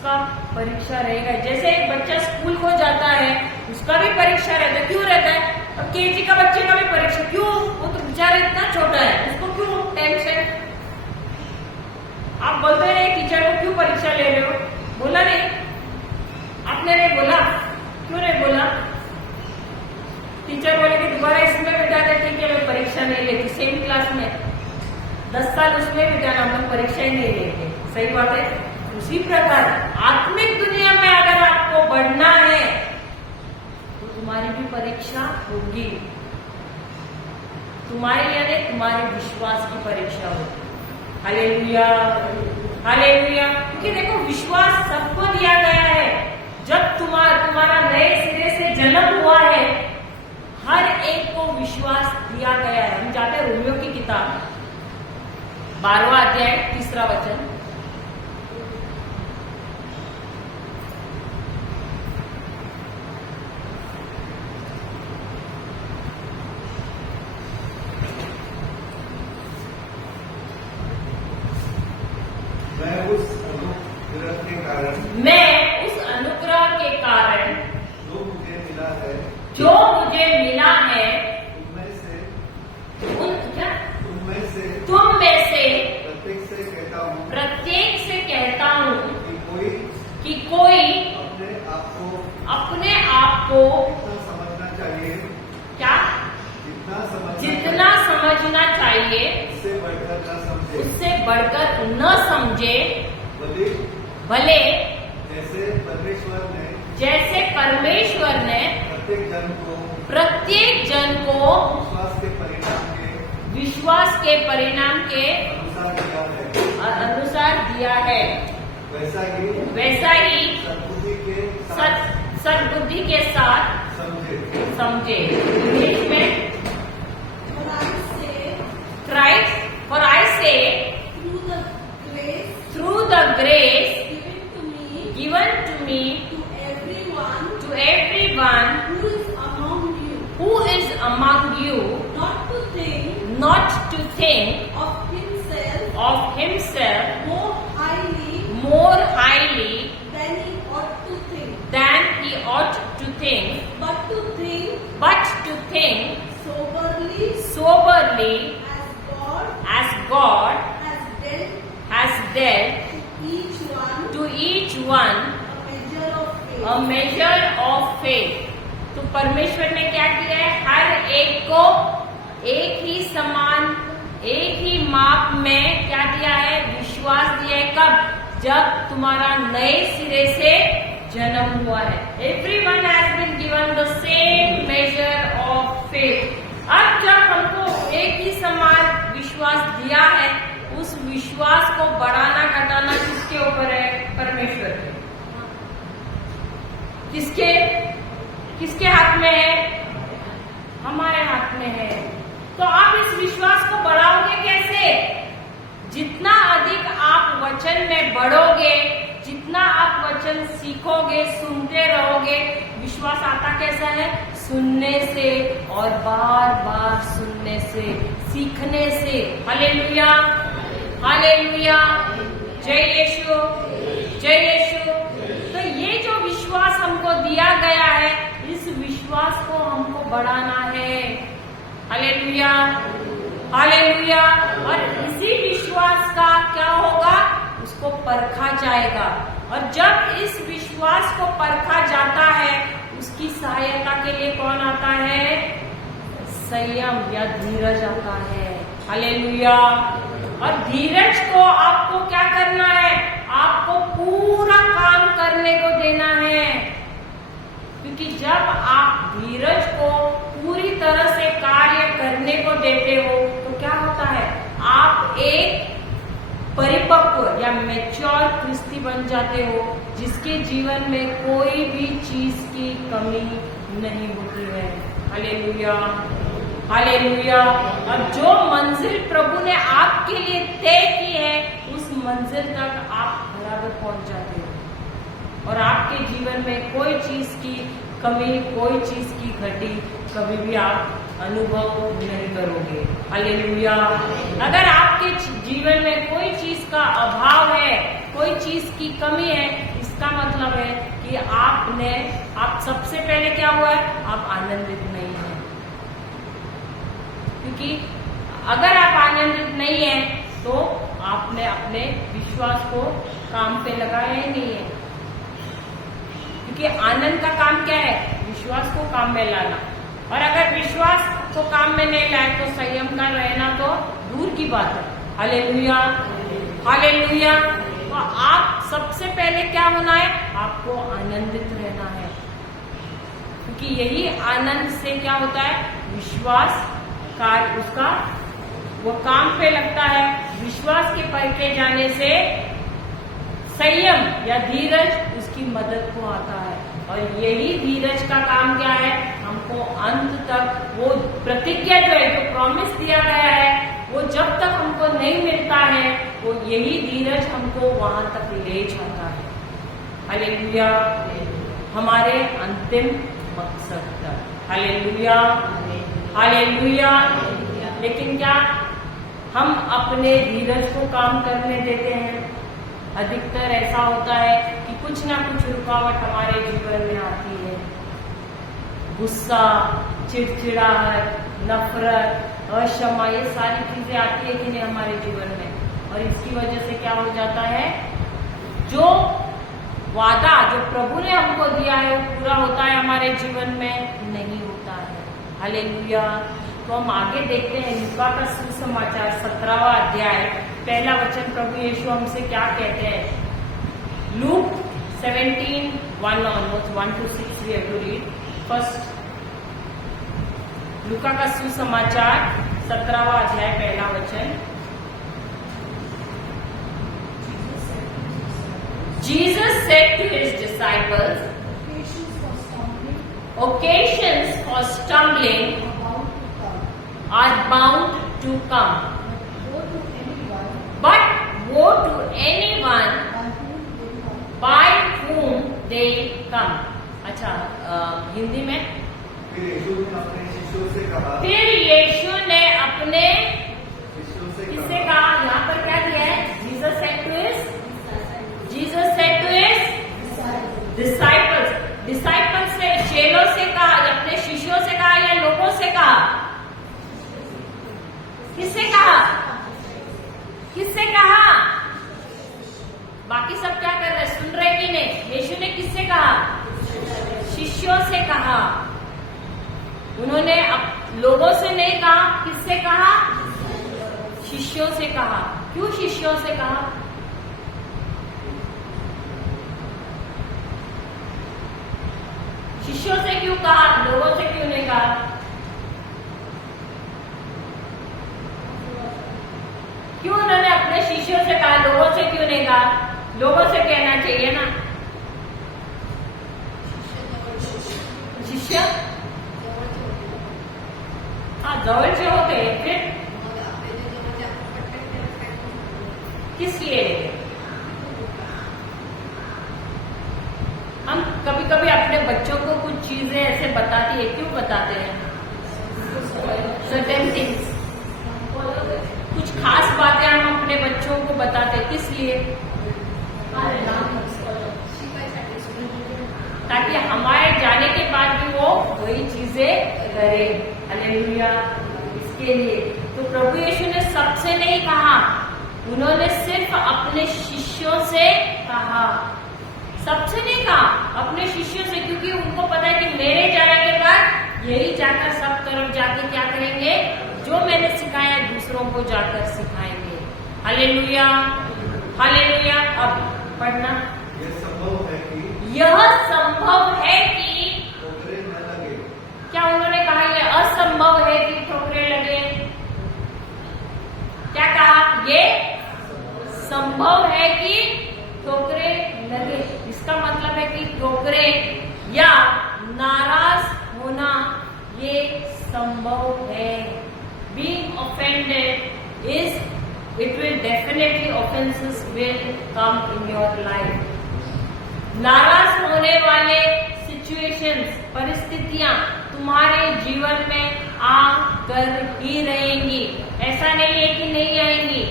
उसका परीक्षा रहेगा। जैसे एक बच्चा स्कूल को जाता है, उसका भी परीक्षा रहता है। क्यों रहता है? और केजी का बच्चे का भी परीक्षा क्यों? वो तो बेचारा इतना छोटा है, उसको क्यों टेंशन? आप बोलते हैं टीचर को क्यों परीक्षा ले रहे हो? बोला नहीं, आपने नहीं बोला, क्यों नहीं बोला? टीचर बोले कि दोबारा इसमें बिठा दे, ठीक है मैं परीक्षा नहीं लेती। सेम क्लास में 10 साल उसमें बिठाना, हम परीक्षा ही नहीं लेते। सही बात है। उसी प्रकार आत्मिक दुनिया में अगर आपको बढ़ना है तो तुम्हारी भी परीक्षा होगी। तुम्हारी यानी तुम्हारे विश्वास की परीक्षा होगी। Hallelujah, hallelujah. क्योंकि देखो विश्वास सबको दिया गया है। जब तुम्हारा नए सिरे से जन्म हुआ है, हर एक को विश्वास दिया गया है। हम जाते हैं रोमियो की किताब 12वां अध्याय 3रा वचन। मैं उस अनुग्रह के कारण जो मुझे मिला है तुम में से प्रत्येक से कहता हूँ कि कोई अपने आप को समझना चाहिए, क्या जितना समझना चाहिए उससे बढ़कर न समझे, भले जैसे परमेश्वर ने प्रत्येक जन को विश्वास के परिणाम के अनुसार दिया है, वैसा ही सद्बुद्धि के साथ समझे। इंग्लिश में Christ, for I say, through the grace given to me, to everyone who is among you, not to think of himself more highly than he ought to think, but to think soberly as God has dealt to each one a measure of faith। तो परमेश्वर ने क्या किया है? हर एक को एक ही समान, एक ही माप में क्या दिया है? विश्वास दिया है। कब? जब तुम्हारा नए सिरे से जन्म हुआ है। Everyone has been given the same measure of faith। अब जब हमको एक ही समान विश्वास दिया है, उस विश्वास को बढ़ाना घटाना किसके ऊपर है? परमेश्वर के। किसके हाथ में है? हमारे हाथ में है। तो आप इस विश्वास को बढ़ाओगे कैसे? जितना अधिक आप वचन में बढ़ोगे, जितना आप वचन सीखोगे, सुनते रहोगे। विश्वास आता कैसा है? सुनने से और बार बार सुनने से, सीखने से। हालेलुया, हालेलुया, जय यीशु, जय यीशु। तो ये जो विश्वास हमको दिया गया है, इस विश्वास को हमको बढ़ाना है। Hallelujah, hallelujah. और इसी विश्वास का क्या होगा? उसको परखा जाएगा। और जब इस विश्वास को परखा जाता है, उसकी सहायता के लिए कौन आता है? संयम या धीरज आता है। हालेलुया। और धीरज को आपको क्या करना है? आपको पूरा काम करने को देना है। क्योंकि जब आप धीरज को पूरी तरह से कार्य करने को देते हो तो क्या होता है? आप एक परिपक्व या मैच्योर क्रिस्ती बन जाते हो, जिसके जीवन में कोई भी चीज की कमी नहीं होती है। Hallelujah, hallelujah. और जो मंजिल प्रभु ने आपके लिए तय की है, उस मंजिल तक आप बराबर पहुंच जाते हो और आपके जीवन में कोई चीज की कमी, कोई चीज की घटी कभी भी आप अनुभव नहीं करोगे। हालेलुया। अगर आपके जीवन में कोई चीज का अभाव है, कोई चीज की कमी है, इसका इसका मतलब है कि आप सबसे पहले क्या हुआ है, आप आनंदित नहीं है। क्योंकि अगर आप आनंदित नहीं है तो आपने अपने विश्वास को काम पे लगाया ही नहीं है। क्योंकि आनंद का काम क्या है, विश्वास को काम में लाना। और अगर विश्वास को काम में नहीं लाए तो संयम का रहना तो दूर की बात है। Hallelujah, hallelujah. तो आप सबसे पहले क्या होना है, आपको आनंदित रहना है। क्योंकि यही आनंद से क्या होता है, विश्वास कार्य उसका वो काम पे लगता है। विश्वास के परखे जाने से संयम या धीरज उसकी मदद को आता है। और यही धीरज का काम क्या है, हमको अंत तक वो प्रतिज्ञा जो है, जो प्रॉमिस दिया गया है, वो जब तक हमको नहीं मिलता है, वो यही धीरज हमको वहां तक ले जाता है। हालेलुया, हमारे अंतिम मकसद तक। Hallelujah, hallelujah. लेकिन क्या हम अपने धीरज को काम करने देते हैं? अधिकतर ऐसा होता है कि कुछ ना कुछ रुकावट हमारे जीवन में आती है। गुस्सा, चिड़चिड़ाहट, नफरत, अक्षमा, ये सारी चीजें आती है कि नहीं हमारे जीवन में। और इसकी वजह से क्या हो जाता है, जो वादा जो प्रभु ने हमको दिया है वो पूरा होता है हमारे जीवन में नहीं होता है। हालेलुया। तो हम आगे देखते हैं लूका का सुसमाचार 17वां अध्याय, पहला वचन प्रभु यीशु हमसे क्या कहते हैं। Look 17:1 onwards, 1 to 6 we have to read. First, लूका का सुसमाचार 17वां अध्याय पहला वचन। Jesus said to his disciples, occasions for stumbling are bound to come, but woe to anyone by whom they come. अच्छा, हिंदी में फिर यीशु ने अपने शिष्यों से कहा, फिर यीशु ने अपने शिष्यों से किससे कहा, कहा, यहाँ पर क्या दिया है, Jesus said to his disciples. Disciples से, चेलों से कहा, या अपने शिष्यों से कहा, या लोगों से कहा? किससे कहा, किससे कहा? बाकी सब क्या कर रहे, सुन रहे कि नहीं? यीशु ने किससे कहा, शिष्यों से कहा। उन्होंने लोगों से नहीं कहा, किससे कहा, शिष्यों से कहा। क्यों शिष्यों से कहा? शिष्यों से क्यों कहा, लोगों से क्यों नहीं कहा? क्यों उन्होंने अपने शिष्यों से कहा, लोगों से क्यों नहीं कहा? लोगों से कहना चाहिए ना। शिष्य हाँ जवळचे होते, फिर किस लिए? हम कभी कभी अपने बच्चों को कुछ चीजें ऐसे बताती है, क्यों बताते हैं? सर्टेन थिंग्स, कुछ खास बातें हम अपने बच्चों को बताते हैं, किस लिए? ताकि हमारे जाने के बाद भी वो वही चीजें करे। हालेलुया, इसके लिए। तो प्रभु यीशु ने सबसे नहीं कहा, उन्होंने सिर्फ अपने शिष्यों से कहा। सबसे नहीं कहा, अपने शिष्यों से, क्योंकि उनको पता है कि मेरे जाने के बाद यही जाकर सब तरफ जाके क्या करेंगे, जो मैंने सिखाया दूसरों को जाकर सिखाएंगे। Hallelujah, hallelujah. अब पढ़ना। यह संभव है कि ठोकरें न लगे। क्या उन्होंने कहा यह असंभव है कि ठोकरें लगे? क्या कहा? ये संभव है कि ठोकरें लगे। इसका मतलब है कि ठोकरें या नाराज होना ये संभव है। Being offended is, it will definitely, offenses will come in your life. नाराज होने वाले सिचुएशंस, परिस्थितियां तुम्हारे जीवन में आ कर ही रहेंगी। ऐसा नहीं है कि नहीं आएंगी।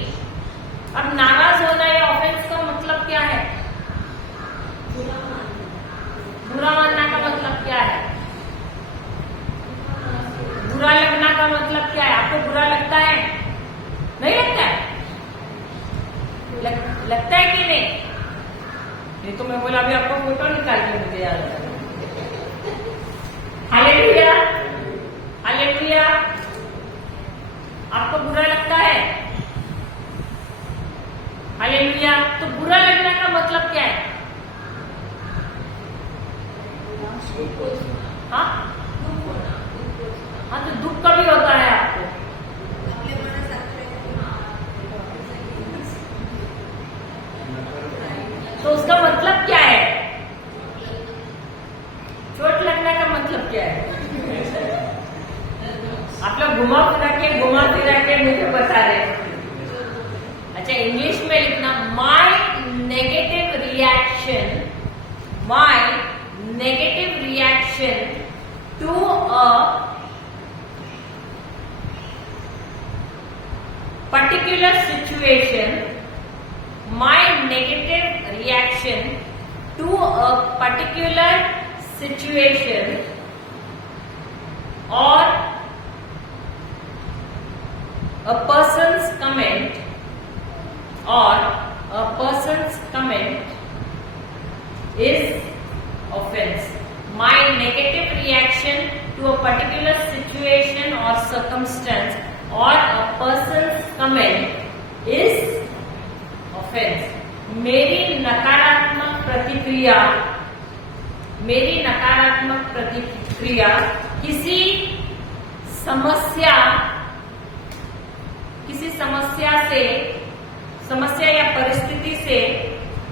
अब नाराज होना या ऑफेंस का मतलब क्या है? बुरा मानना का मतलब क्या है? बुरा लगना का मतलब क्या है? आपको बुरा लगता है? नहीं लगता है? लगता है कि नहीं? ये तो मैं बोला अभी आपको फोटो निकाल के मुझे याद है। Hallelujah, hallelujah. आपको बुरा लगता है? हालेलुया। तो बुरा लगने का मतलब क्या है? हाँ हाँ, तो दुख कभी होता है आपको? तो उसका मतलब क्या है? चोट लगने का मतलब क्या है? आप लोग घुमा फिरा के मुझे बता रहे हैं। अच्छा, इंग्लिश में लिखना, my negative reaction to a particular situation, my negative reaction to a particular situation or a person's comment is offense. My negative reaction to a particular situation or circumstance or a person's comment is offense. मेरी नकारात्मक प्रतिक्रिया किसी समस्या या परिस्थिति से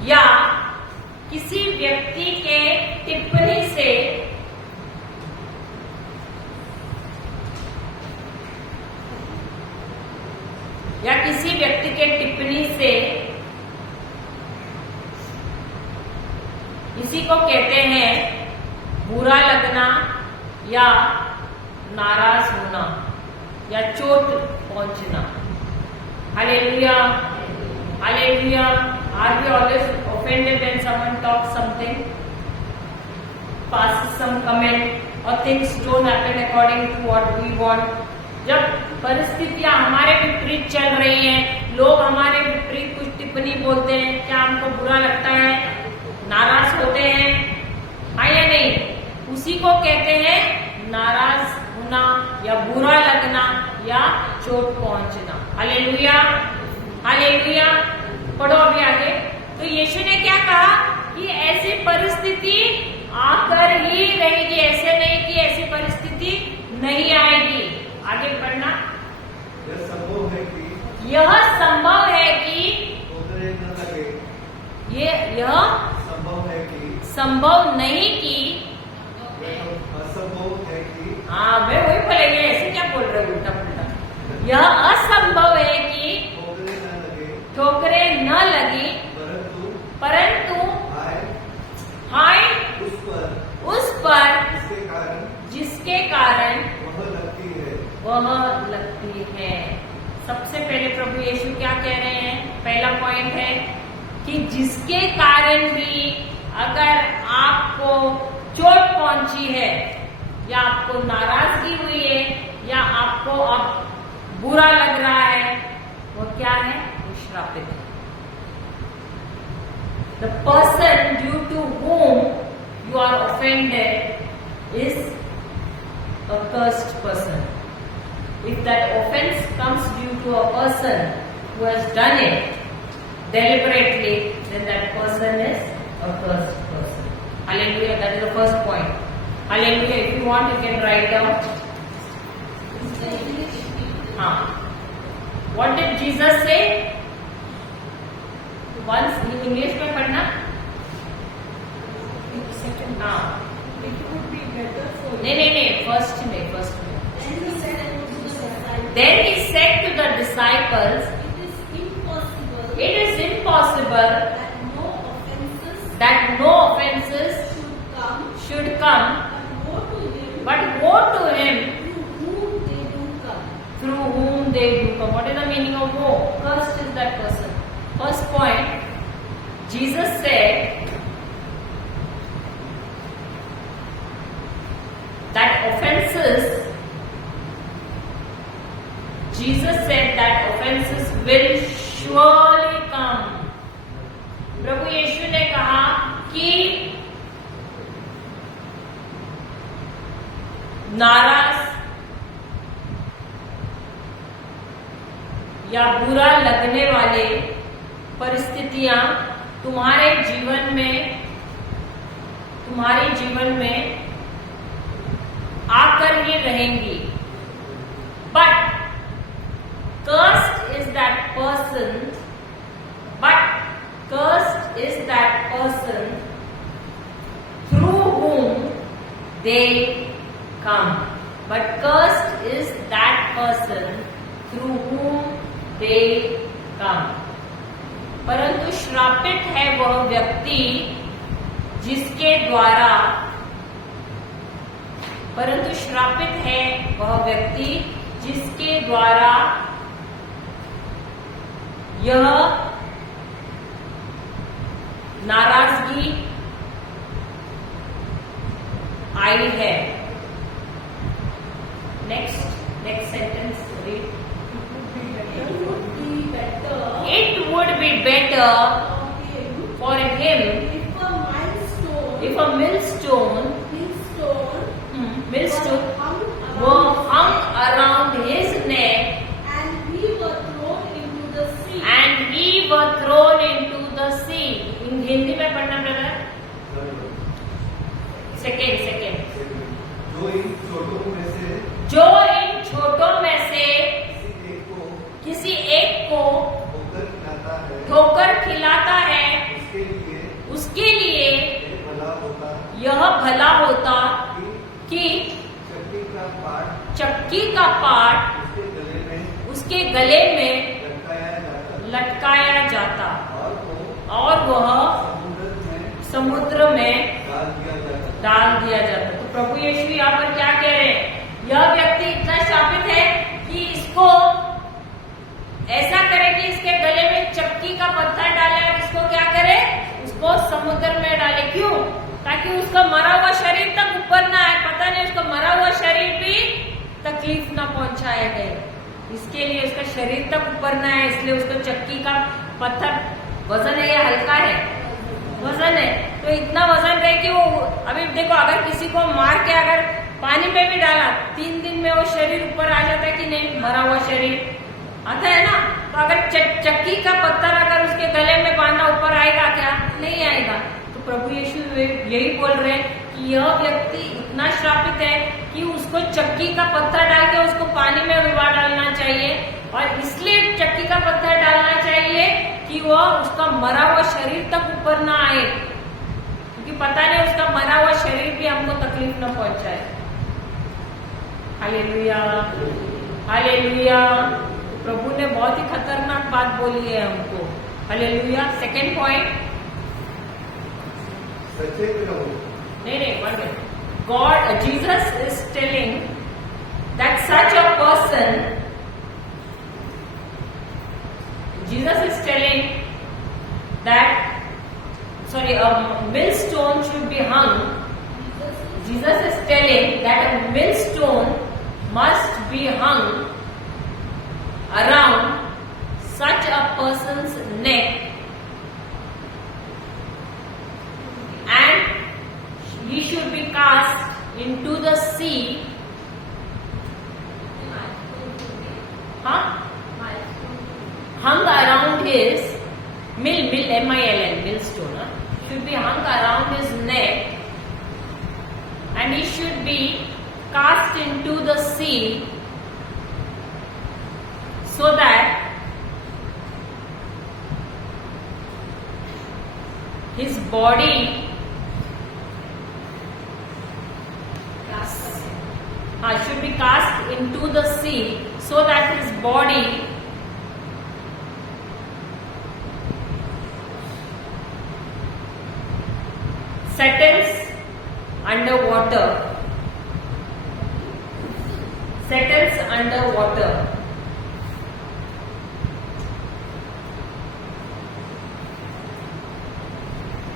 या किसी व्यक्ति के टिप्पणी से इसी को कहते हैं बुरा लगना या नाराज होना या चोट पहुंचना। Hallelujah, hallelujah. Are we always offended when someone talks something, passes some comment, or things don't happen according to what we want? जब परिस्थितियां हमारे विपरीत चल रही हैं, लोग हमारे विपरीत कुछ टिप्पणी बोलते हैं, क्या हमको बुरा लगता है? नाराज होते हैं? हाँ या नहीं? उसी को कहते हैं नाराज होना या बुरा लगना या चोट पहुंचना। Hallelujah, hallelujah. पढ़ो अभी आगे। तो यीशु ने क्या कहा कि ऐसी परिस्थिति आकर ही रहेगी, ऐसे नहीं कि ऐसी परिस्थिति नहीं आएगी। आगे पढ़ना। यह संभव है कि ठोकरें न लगे। यह संभव नहीं कि असंभव है कि। हाँ, मैं वही बोलेंगे, ऐसे क्या बोल रहे उल्टा पुल्टा। यह असंभव है कि ठोकरें न लगी, परंतु हाय उस पर जिसके कारण वह लगती है। सबसे पहले प्रभु यीशु क्या कह रहे हैं? पहला पॉइंट है कि जिसके कारण भी अगर आपको चोट पहुंची है या आपको नाराजगी हुई है या आपको अब बुरा लग रहा है, वो क्या है? वो श्रापित है। The person due to whom you are offended is a cursed person. If that offense comes due to a person who has done it deliberately, then that person is a cursed person. Hallelujah. That is the first point. Hallelujah. If you want, you can write down. What did Jesus say? Once in English में पढ़ना। नहीं, first में। Then he said to the disciples, it is impossible that no offenses should come, but woe to him through whom they do come. What is the meaning of woe? Cursed is that person. First point, Jesus said disturbances will surely come. प्रभु यीशु ने कहा कि नाराज या बुरा लगने वाले परिस्थितियां तुम्हारे जीवन में आकर ही रहेंगी. But cursed is that person through whom they come. But cursed is that person through whom they come. परंतु श्रापित है वह व्यक्ति जिसके द्वारा यह नाराजगी आई है. Next sentence read. It would be better for him if a millstone were hung around his neck and he were thrown into the sea. Hindi में पढ़ना ब्रदर. सेकेंड जो इन छोटों में से किसी एक को ठोकर खिलाता है उसके लिए यह भला होता कि चक्की का पाट उसके गले में लटकाया जाता और वह समुद्र में डाल दिया जाता. तो प्रभु यीशु यहाँ पर क्या कह रहे हैं? यह व्यक्ति इतना शापित है कि इसको ऐसा करे कि इसके गले में चक्की का पत्थर डाले और इसको क्या करे? उसको समुद्र में डाले. क्यों? ताकि उसका मरा हुआ शरीर तक ऊपर ना आए. पता नहीं उसका मरा हुआ शरीर भी तकलीफ ना पहुंचाया गए. इसके लिए उसका शरीर तक ऊपर ना आए, इसलिए उसको चक्की का पत्थर. वजन है या हल्का है? वजन है. तो इतना वजन रहे कि वो अभी देखो अगर किसी को मार के अगर पानी में भी डाला 3 दिन में वो शरीर ऊपर आ जाता है कि नहीं? मरा हुआ शरीर आता है ना. तो अगर चक्की का पत्थर अगर उसके गले में बांधा ऊपर आएगा क्या? नहीं आएगा. तो प्रभु यीशु यही बोल रहे हैं कि यह व्यक्ति इतना श्रापित है कि उसको चक्की का पत्थर डाल के उसको पानी में डुबा डालना चाहिए. और इसलिए चक्की का पत्थर डालना चाहिए कि वह उसका मरा हुआ शरीर तक ऊपर ना आए, क्योंकि पता नहीं उसका मरा हुआ शरीर भी हमको तकलीफ न पहुंचाए. Hallelujah, hallelujah. प्रभु ने बहुत ही खतरनाक बात बोली है हमको. हालेलुया. Second point. नहीं, one minute. God, Jesus is telling that such a person, Jesus is telling that, a millstone should be hung. Jesus is telling that a millstone must be hung around such a person's neck, and he should be cast into the sea. Hung around his millstone should be hung around his neck, and he should be cast into the sea, so that his body should be cast into the sea, so that his body settles underwater.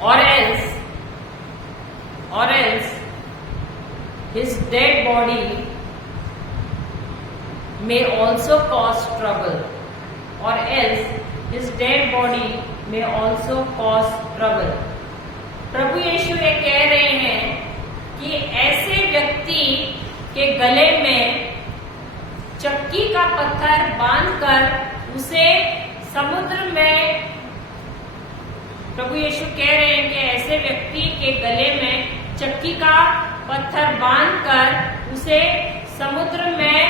Or else his dead body may also cause trouble. or else his dead body may also cause trouble. प्रभु यीशु ये कह रहे हैं कि ऐसे व्यक्ति के गले में चक्की का पत्थर बांधकर उसे समुद्र में, प्रभु यीशु कह रहे हैं कि ऐसे व्यक्ति के गले में चक्की का पत्थर बांधकर उसे समुद्र में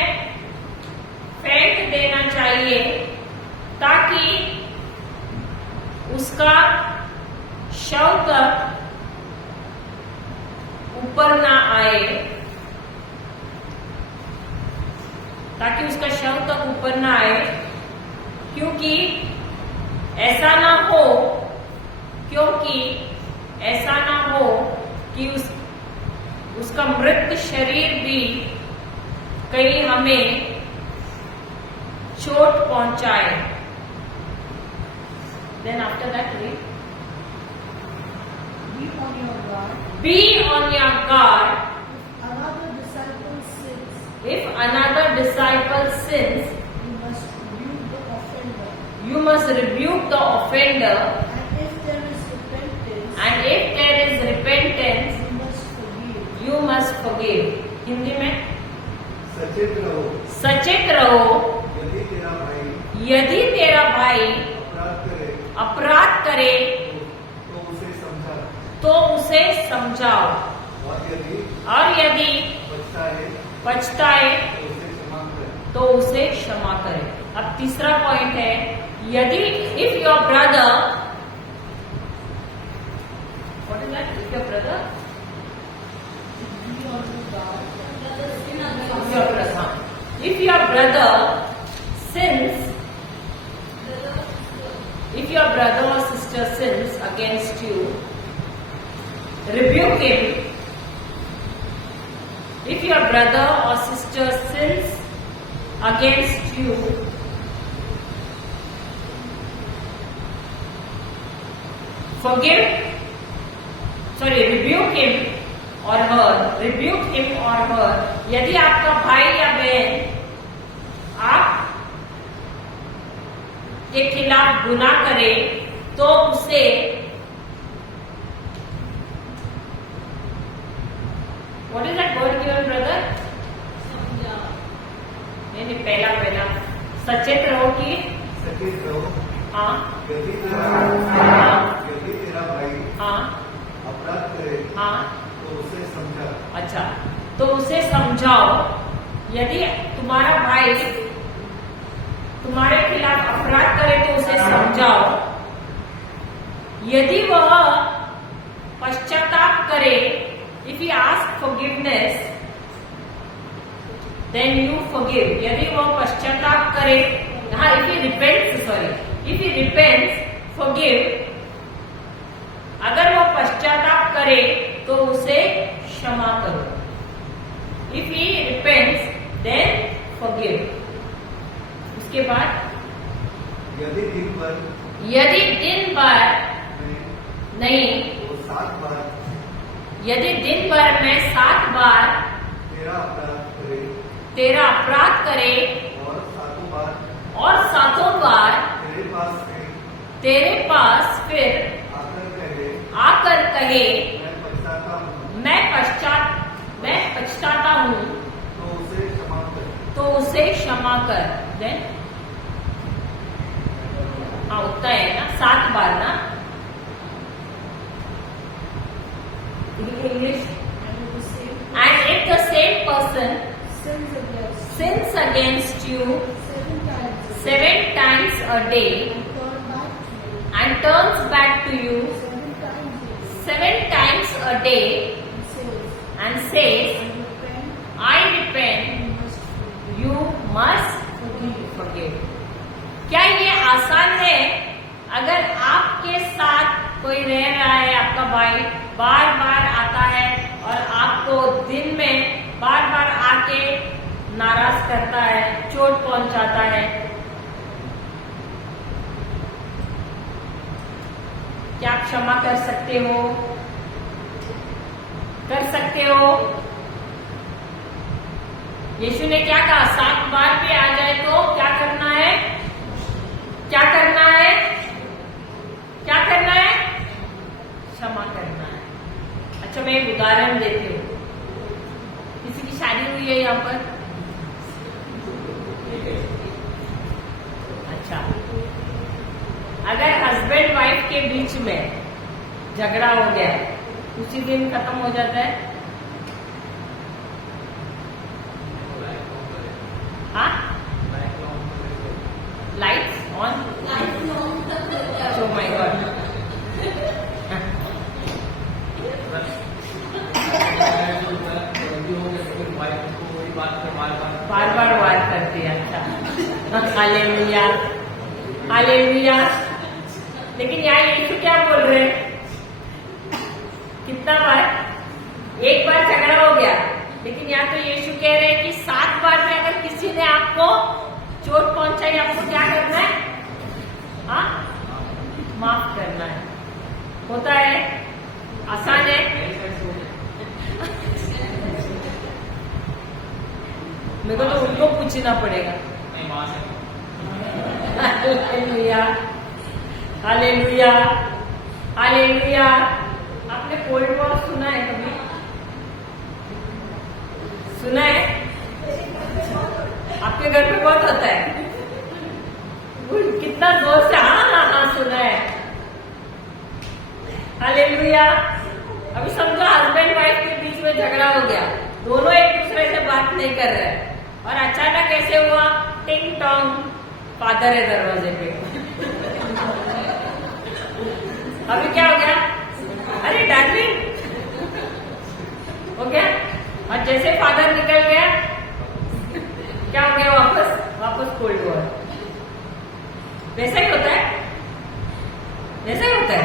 फेंक देना चाहिए ताकि उसका शव तक ऊपर ना आए, ताकि उसका शव तक ऊपर ना आए, क्योंकि ऐसा ना हो कि उसका मृत शरीर भी कहीं हमें चोट पहुंचाए. Then after that read, Be on your guard. be on your guard. Another disciple sins, If another disciple sins, you must rebuke the offender. you must rebuke the offender, And if there is repentance, and if there is repentance, you must forgive. you must forgive. Hindi में सचेत रहो, सचेत रहो, यदि तेरा भाई यदि तेरा भाई अपराध करे अपराध करे तो उसे समझाओ, और यदि पछताए पछताए तो उसे क्षमा करे. तो उसे क्षमा करे. अब तीसरा पॉइंट है, यदि if your brother, what is that, if your brother, Be on your guard. if your brother sins, if your brother or sister sins against you, rebuke him. If your brother or sister sins against you, rebuke him or her, rebuke him or her. यदि आपका भाई या बहन आप के खिलाफ गुनाह करे तो उसे what is that word given brother? नहीं, पहला सचेत रहो कि सचेत रहो, हाँ यदि तेरा भाई हाँ अपराध करे हाँ तो उसे समझा. अच्छा, तो उसे समझाओ. यदि तुम्हारा भाई तुम्हारे खिलाफ अपराध करे तो उसे समझाओ. यदि वह पश्चाताप करे, if he ask forgiveness, then you forgive. यदि वह पश्चाताप करे, हाँ, if he repents, if he repents, forgive. अगर वो पश्चाताप करे तो उसे क्षमा करो. If he repents then forgive. उसके बाद यदि दिन भर नहीं, वो 7 बार यदि दिन भर में 7 बार तेरा अपराध करे और सातों बार तेरे पास फिर आकर कहे मैं पछताता हूँ, तो उसे क्षमा कर. देन हाँ, उतना है ना, 7 बार ना. English. And if the same person sins against you 7 times a day and turns back to you 7 times a day and says, I repent, you must forgive. क्या ये आसान है? अगर आपके साथ कोई रह रहा है, आपका भाई बार बार आता है और आपको दिन में बार बार आके नाराज करता है, चोट पहुंचाता है, क्या आप क्षमा कर सकते हो? कर सकते हो? यीशु ने क्या कहा? 7 बार भी आ जाए तो क्या करना है? मैं एक उदाहरण देती हूँ। किसी की शादी हुई है यहाँ पर? अच्छा, अगर हस्बैंड वाइफ के बीच में झगड़ा हो गया है, उसी दिन खत्म हो जाता है? हाँ, lights on. Oh my God. बार बार वार करती है। अच्छा, हालेलुया हालेलुया। लेकिन यहाँ यीशु क्या बोल रहे हैं? कितना बार? एक बार झगड़ा हो गया, लेकिन यहाँ तो यीशु कह रहे हैं कि 7 बार में अगर किसी ने आपको चोट पहुंचाई, आपको क्या करना है? हाँ, माफ करना है। होता है? आसान है? मेरे को तो उनको पूछना पड़ेगा। Hallelujah hallelujah hallelujah. आपने कोल्ड वॉर सुना है कभी? सुना है? आपके घर पे बहुत होता है? कितना जोर से हाँ हाँ हाँ सुना है। हालेलुया। अभी समझो हस्बैंड वाइफ के बीच में झगड़ा हो गया, दोनों एक दूसरे से बात नहीं कर रहे और अचानक कैसे हुआ? टिंग टोंग, फादर है दरवाजे पे। अभी क्या हो गया? अरे डार्लिंग हो गया। और जैसे फादर निकल गया, क्या हो गया? वापस कोल्ड वॉर। वैसा ही होता है? वैसा ही होता है?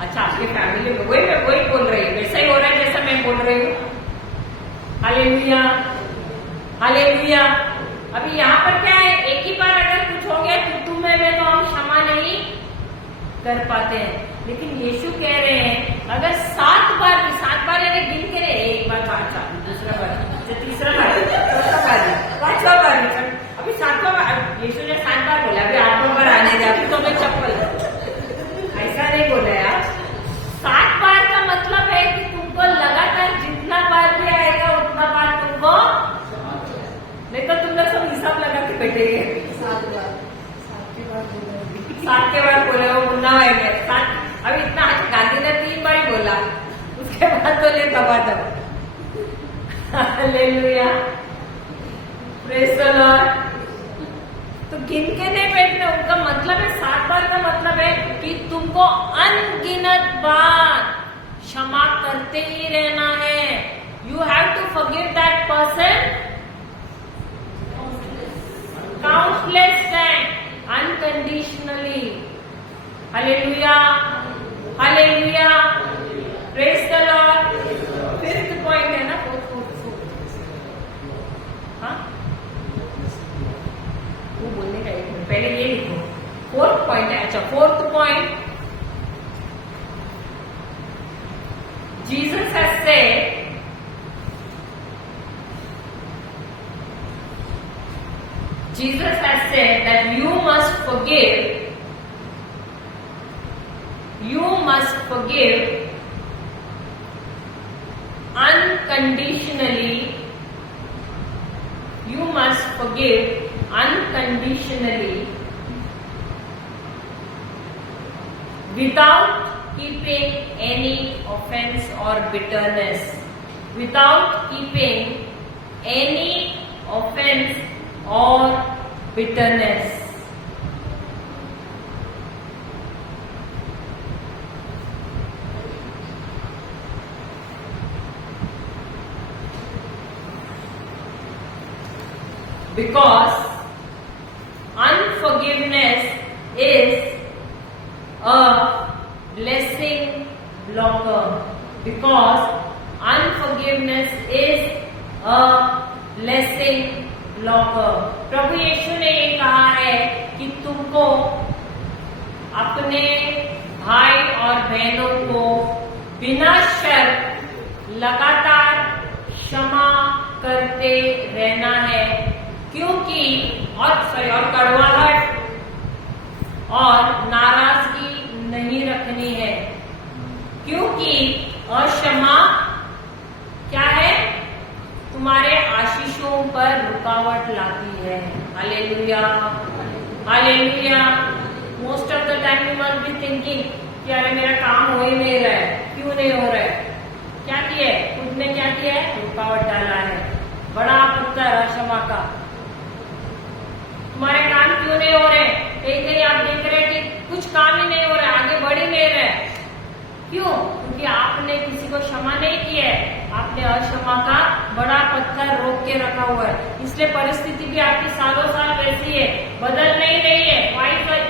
अच्छा, आपकी फैमिली में वही बोल रही है, वैसा ही हो रहा है जैसा मैं बोल रही हूँ। Hallelujah hallelujah. अभी यहाँ पर क्या है? एक ही बार अगर कुछ हो गया तो तुम्हें तो हम क्षमा नहीं कर पाते हैं, लेकिन यीशु कह रहे हैं अगर 7 बार यानी गिन के रहे, एक बार, दूसरा बार, तीसरा बार, चौथा बार, 5वां बार, अभी 7वां बार। यीशु ने 7 बार बोला, अभी 8वां बार आने दे, अभी तो मैं चप्पल। ऐसा नहीं बोला यार। 7 बार का मतलब है कि तुमको लगातार जितना बार भी आएगा उतना बार तुमको, नहीं तो तुम लोग सब हिसाब लगा के बैठेंगे। 7 के बाद बोले वो मुन्ना है 7। अभी इतना गांधी ने 3 बार ही बोला, उसके बाद तो ले दबा दब। Hallelujah praise the Lord. तो गिन के नहीं बैठना, उनका मतलब है 7 बार का मतलब है कि तुमको अनगिनत बार क्षमा करते ही रहना है। You have to forgive that person countless time unconditionally. Hallelujah hallelujah praise the Lord. 5th point है ना, 4th। हाँ, वो बोलने का एक मिनट पहले ये लिखो। 4th पॉइंट है। अच्छा, 4th point, Jesus has said that you must forgive unconditionally. You must forgive unconditionally without keeping any offense or bitterness. Without keeping any offense or bitterness. Because unforgiveness is a blessing blocker. Because unforgiveness is a blessing blocker. प्रभु यीशु ने ये कहा है कि तुमको अपने भाई और बहनों को बिना शर्त लगातार क्षमा करते रहना है, क्योंकि और कड़वाहट और नाराजगी नहीं रखनी है, क्योंकि अक्षमा क्या है, तुम्हारे आशीषों पर रुकावट लाती है। Hallelujah, hallelujah. Most of the time you must be thinking कि अरे मेरा काम हो ही नहीं रहा है, क्यों नहीं हो रहा है? क्या किया है? खुद ने क्या किया है? रुकावट डाला है। बड़ा पत्थर अक्षमा का। तुम्हारे काम क्यों नहीं हो रहे? कहीं कहीं आप देख रहे हैं कि कुछ काम ही नहीं हो रहा है, आगे बढ़ ही नहीं रहे। क्यों? क्योंकि आपने किसी को क्षमा नहीं किया है, आपने अक्षमा का बड़ा पत्थर रोक के रखा हुआ है। इसलिए परिस्थिति भी आपकी सालों साल वैसी है, बदल नहीं रही है। Why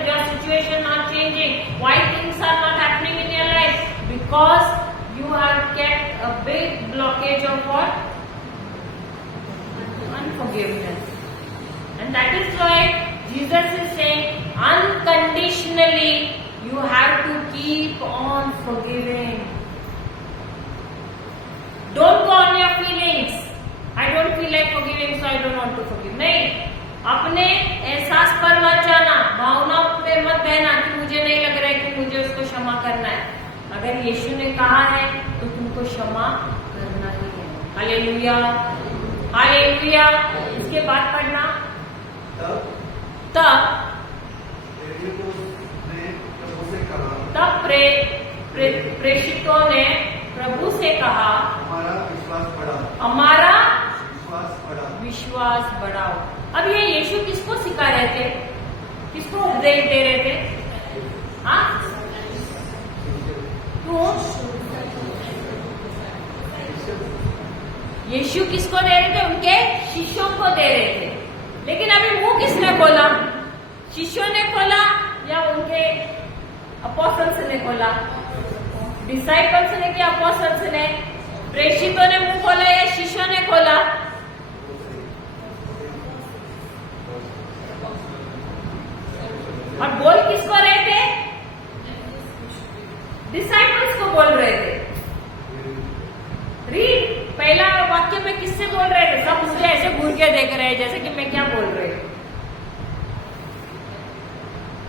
your situation not changing? Why things are not happening in your life? Because you have kept a big blockage of what? Unforgiveness. And that is why Jesus is saying unconditionally you have to keep on forgiving. Don't go on your feelings. I don't feel like forgiving, so I don't want to forgive. नहीं, अपने एहसास पर मत जाना, भावनाओं पे मत बहना कि मुझे नहीं लग रहा है कि मुझे उसको क्षमा करना है। अगर यीशु ने कहा है तो तुमको क्षमा करना ही है। Hallelujah, hallelujah. इसके बाद पढ़ना, तब प्रेषितों ने प्रभु से कहा, हमारा विश्वास बढ़ाओ। अब ये यीशु किसको सिखा रहे थे? किसको उपदेश दे रहे थे? हाँ, यीशु किसको दे रहे थे? उनके शिष्यों को दे रहे थे। लेकिन अभी मुंह किसने खोला? शिष्यों ने खोला या उनके अपोस्टल्स ने खोला? डिसाइपल्स ने कि अपोस्टल्स ने? प्रेषितों ने मुंह खोला या शिष्यों ने खोला? और बोल किसको रहे थे? डिसाइपल्स को बोल रहे थे। रीड, पहला वाक्य में किससे बोल रहे थे? सब मुझे ऐसे घूर के देख रहे हैं जैसे कि मैं क्या बोल रही हूँ।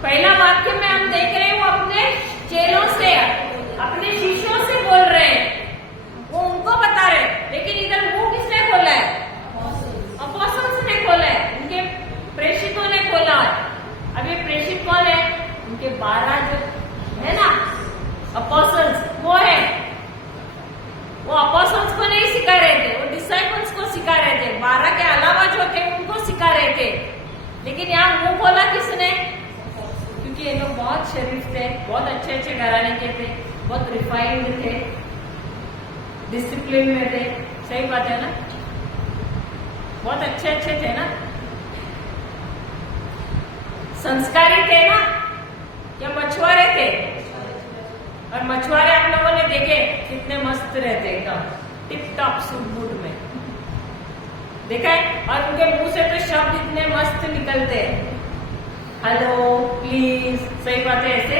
पहला वाक्य में हम देख रहे हैं वो अपने चेलों से, अपने शिष्यों से बोल रहे हैं, वो उनको बता रहे हैं। लेकिन इधर मुंह किसने खोला है? अपोस्टल्स ने खोला है, उनके प्रेषितों ने खोला है। अब ये प्रेषित कौन है? उनके 12 जो है ना अपोस्टल्स, वो है। वो अपोस्टल्स को नहीं सिखा रहे थे, वो डिसाइपल्स को सिखा रहे थे। 12 के अलावा जो थे उनको सिखा रहे थे। लेकिन यहाँ मुंह खोला किसने? क्योंकि ये लोग बहुत शरीफ थे, बहुत अच्छे अच्छे घराने के थे, बहुत रिफाइंड थे, डिसिप्लिन में थे। सही बात है ना? बहुत अच्छे अच्छे थे ना, संस्कारी थे ना, या मछुआरे थे? और मछुआरे आप लोगों ने देखे कितने मस्त रहते, एकदम टिप टॉप सूट बूट में, देखा है? और उनके मुंह से तो शब्द इतने मस्त निकलते हैं, हेलो, प्लीज, सही बात है, ऐसे,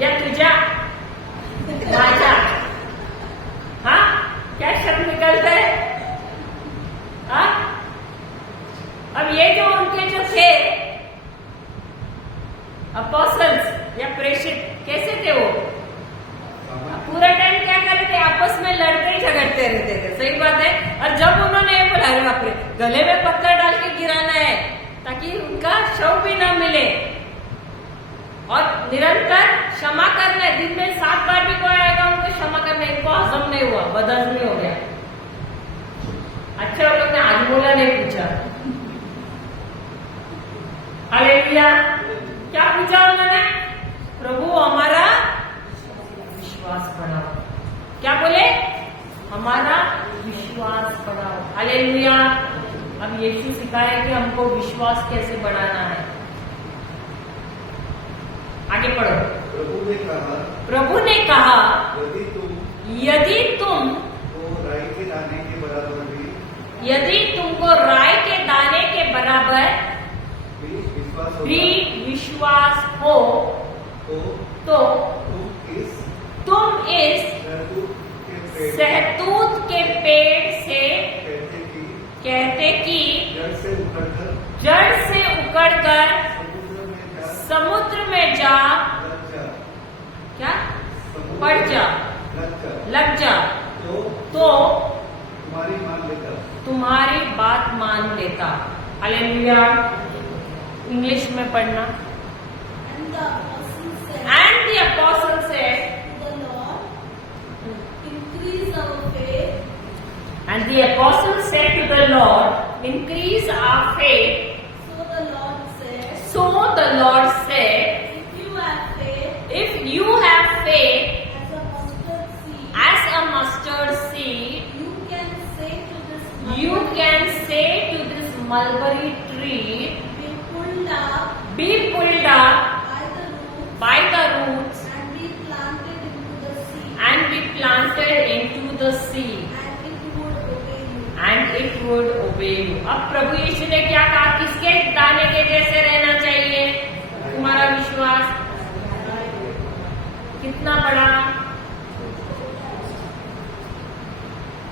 या तुझा, राजा, हाँ, क्या शब्द निकलता है? हाँ? अब ये जो उनके जो थे अपोस्टल्स या प्रेषित, कैसे थे वो? पूरा टाइम क्या कर रहे थे? आपस में लड़ते ही झगड़ते रहते थे। सही बात है। और जब उन्होंने ये बोला, अरे बाप रे, गले में पत्थर डाल के गिराना है ताकि उनका शव भी ना मिले, और निरंतर क्षमा करना है, दिन में 7 बार भी कोई आएगा उनको क्षमा करना, इनको हजम नहीं हुआ, बदहजम नहीं हो गया। अच्छा, लोग ने आज बोला नहीं पूछा। हालेलुया। क्या पूछा उन्होंने? प्रभु हमारा विश्वास बढ़ाओ। क्या बोले? हमारा विश्वास बढ़ाओ। हालेलुया। अब यीशु सिखाए कि हमको विश्वास कैसे बढ़ाना है। आगे पढ़ो। प्रभु ने कहा यदि तुमको राई के दाने के बराबर भी विश्वास हो तो तुम इस सहतूत के पेड़ से कहते कि जड़ से उकड़कर समुद्र में जा, क्या? पढ़ जा, लग जा, तो तुम्हारी मान लेता। तुम्हारी बात मान लेता। हालेलुया। इंग्लिश में पढ़ना। And the apostle said And the apostle said, to the Lord, increase our faith. and the apostle said to the Lord, increase our faith. So the Lord said, So the Lord said, if you have faith if you have faith as a mustard seed, as a mustard seed, you can say to this you mountain, can say to this mulberry tree, be pulled up be pulled up by the roots by the roots and be planted into the sea, and be planted into the sea, and it would obey you. and it would obey you. अब प्रभु यीशु ने क्या कहा? किसके दाने के जैसे रहना चाहिए तुम्हारा विश्वास? कितना बड़ा?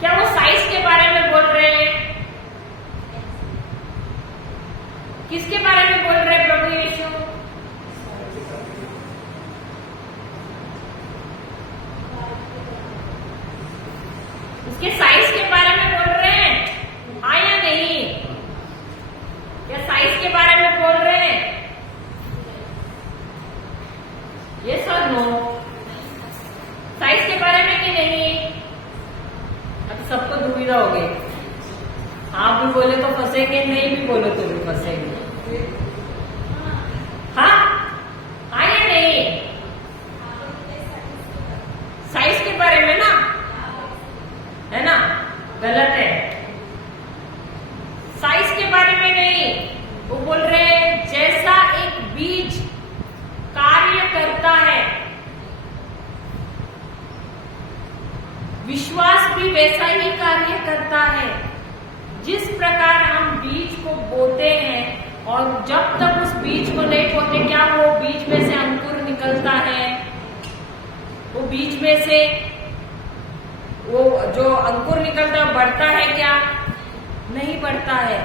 क्या वो साइज के बारे में बोल रहे हैं? किसके बारे में बोल रहे हैं प्रभु यीशु? उसके साइज के बारे में बोल रहे हैं? हाँ या नहीं? क्या साइज के बारे में बोल रहे हैं? यस और नो? साइज के बारे में कि नहीं? अब सबको दुविधा हो गई। हाँ भी बोले तो फंसेंगे, नहीं भी बोले तो भी फंसेंगे। हाँ हाँ या नहीं? साइज के बारे में ना, है ना? गलत है। साइज के बारे में नहीं, वो बोल रहे हैं जैसा एक बीज कार्य करता है, विश्वास भी वैसा ही कार्य करता है। जिस प्रकार हम बीज को बोते हैं और जब तक उस बीज को नहीं बोते, क्या वो बीज में से अंकुर निकलता है? वो बीज में से वो जो अंकुर निकलता है बढ़ता है क्या? नहीं बढ़ता है।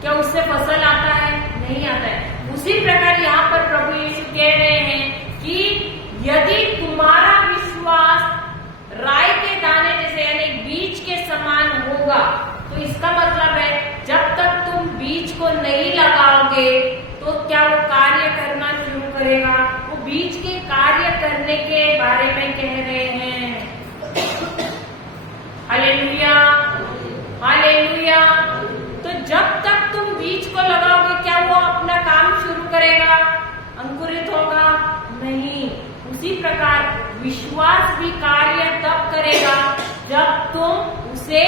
क्या उससे फसल आता है? नहीं आता है। उसी प्रकार यहाँ पर प्रभु यीशु कह रहे हैं कि यदि तुम्हारा विश्वास राई के दाने जैसे यानी बीज के समान होगा, तो इसका मतलब है जब तक तुम बीज को नहीं लगाओगे तो क्या वो कार्य करना शुरू करेगा? वो बीज के कार्य करने के बारे में कह रहे हैं। Hallelujah, hallelujah. तो जब तक तुम बीज को लगाओगे, क्या वो अपना काम शुरू करेगा? अंकुरित होगा? नहीं। उसी प्रकार विश्वास भी कार्य तब करेगा जब तुम उसे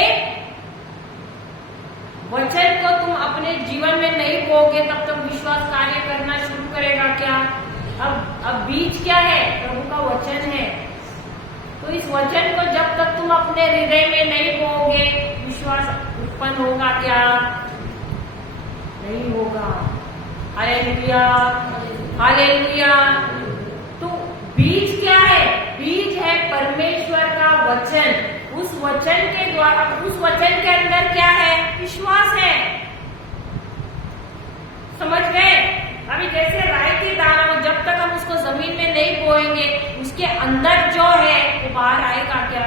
वचन को तुम अपने जीवन में नहीं बोओगे, तब तक विश्वास कार्य करना शुरू करेगा। क्या अब बीज क्या है? प्रभु का वचन है। तो इस वचन को जब तक तुम अपने हृदय में नहीं बोओगे, विश्वास उत्पन्न होगा क्या? नहीं होगा। Hallelujah, hallelujah. तो बीज क्या है? बीज है परमेश्वर का वचन। उस वचन के द्वारा, उस वचन के अंदर क्या है? विश्वास है। समझ गए? अभी जैसे राई के दाना, जब तक हम उसको जमीन में नहीं बोएंगे, उसके अंदर जो है वो बाहर आएगा क्या?